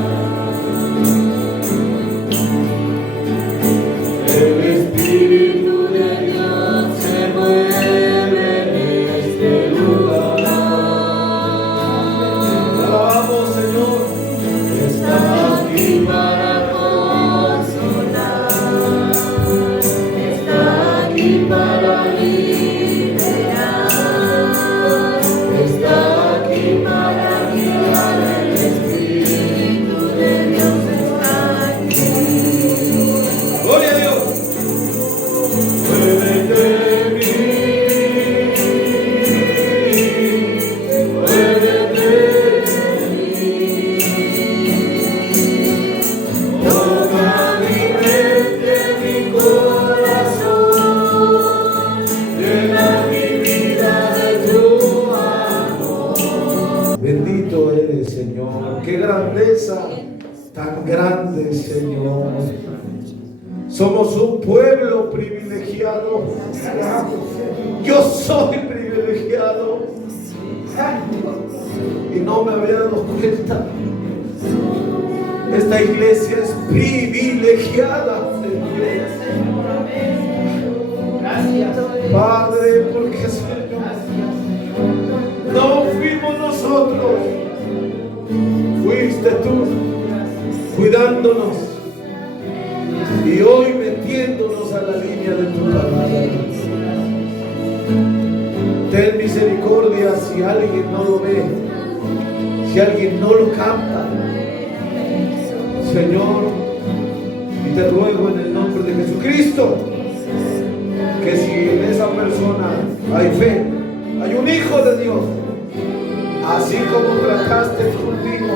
El Espíritu de Dios se mueve en este lugar. Alabamos, Señor. Está aquí para consolar. Está aquí para liberar. Está aquí para guiar. El Espíritu de Dios está aquí. Gloria a Dios. Muévete en mí, muévete en mí. Toca mi mente, mi corazón, llena mi vida de tu amor. Bendito eres, Señor. Qué grandeza tan grande, Señor. Somos un pueblo privilegiado. Yo soy privilegiado y no me había dado cuenta. Esta iglesia es privilegiada, Padre, porque Señor, no fuimos nosotros, fuiste tú cuidándonos y hoy metiéndonos a la línea de tu palabra. Ten misericordia si alguien no lo ve, si alguien no lo capta, Señor, y te ruego en el nombre de Jesucristo que si en esa persona hay fe, hay un hijo de Dios, así como trataste conmigo,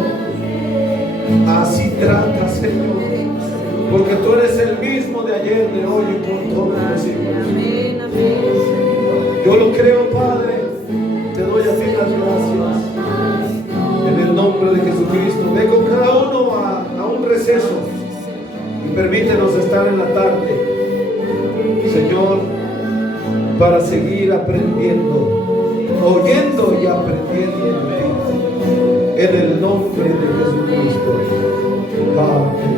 así trata, Señor, porque tú eres el mismo de ayer, de hoy y por todos los siglos. Amén, amén. Yo lo creo, Padre, te doy a ti las gracias en el nombre de Jesucristo. Ve con cada uno a un receso y permítenos estar en la tarde, Señor, para seguir aprendiendo, oyendo y aprendiendo de ti, en el nombre de Jesucristo. Amén.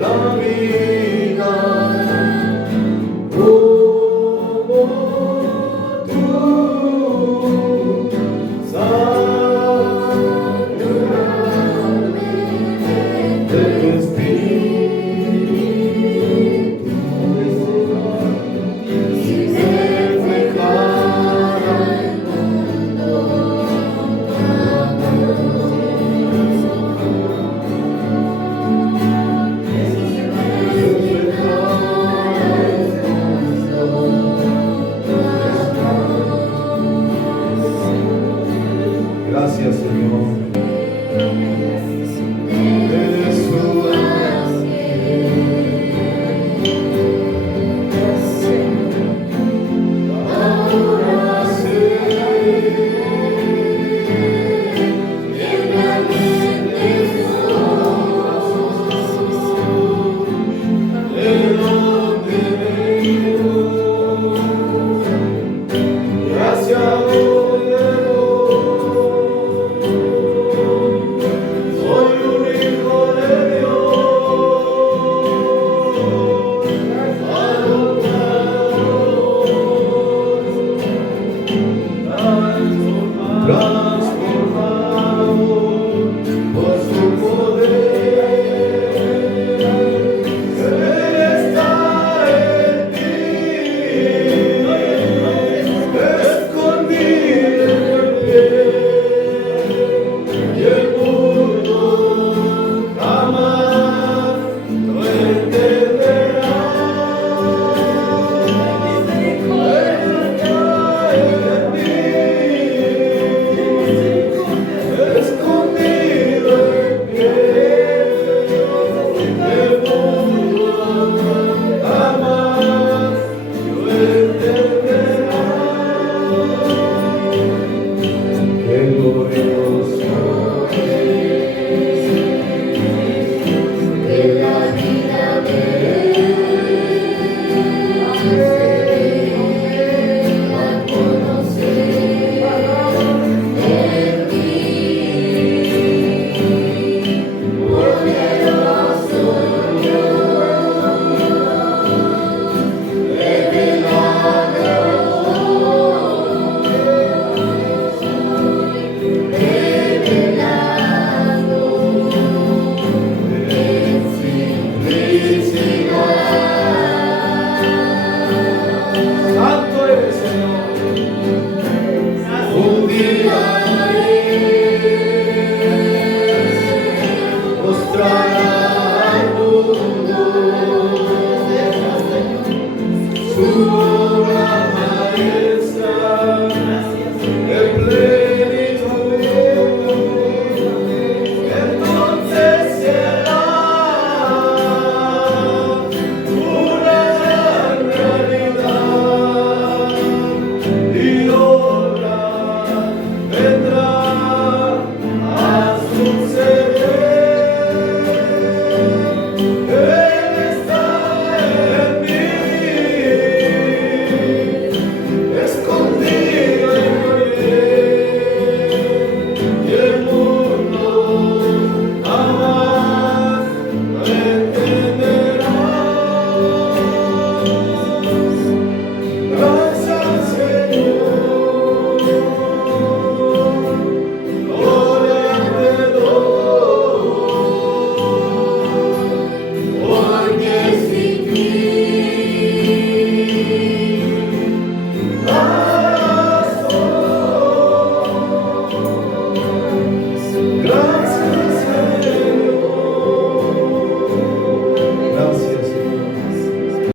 La Tú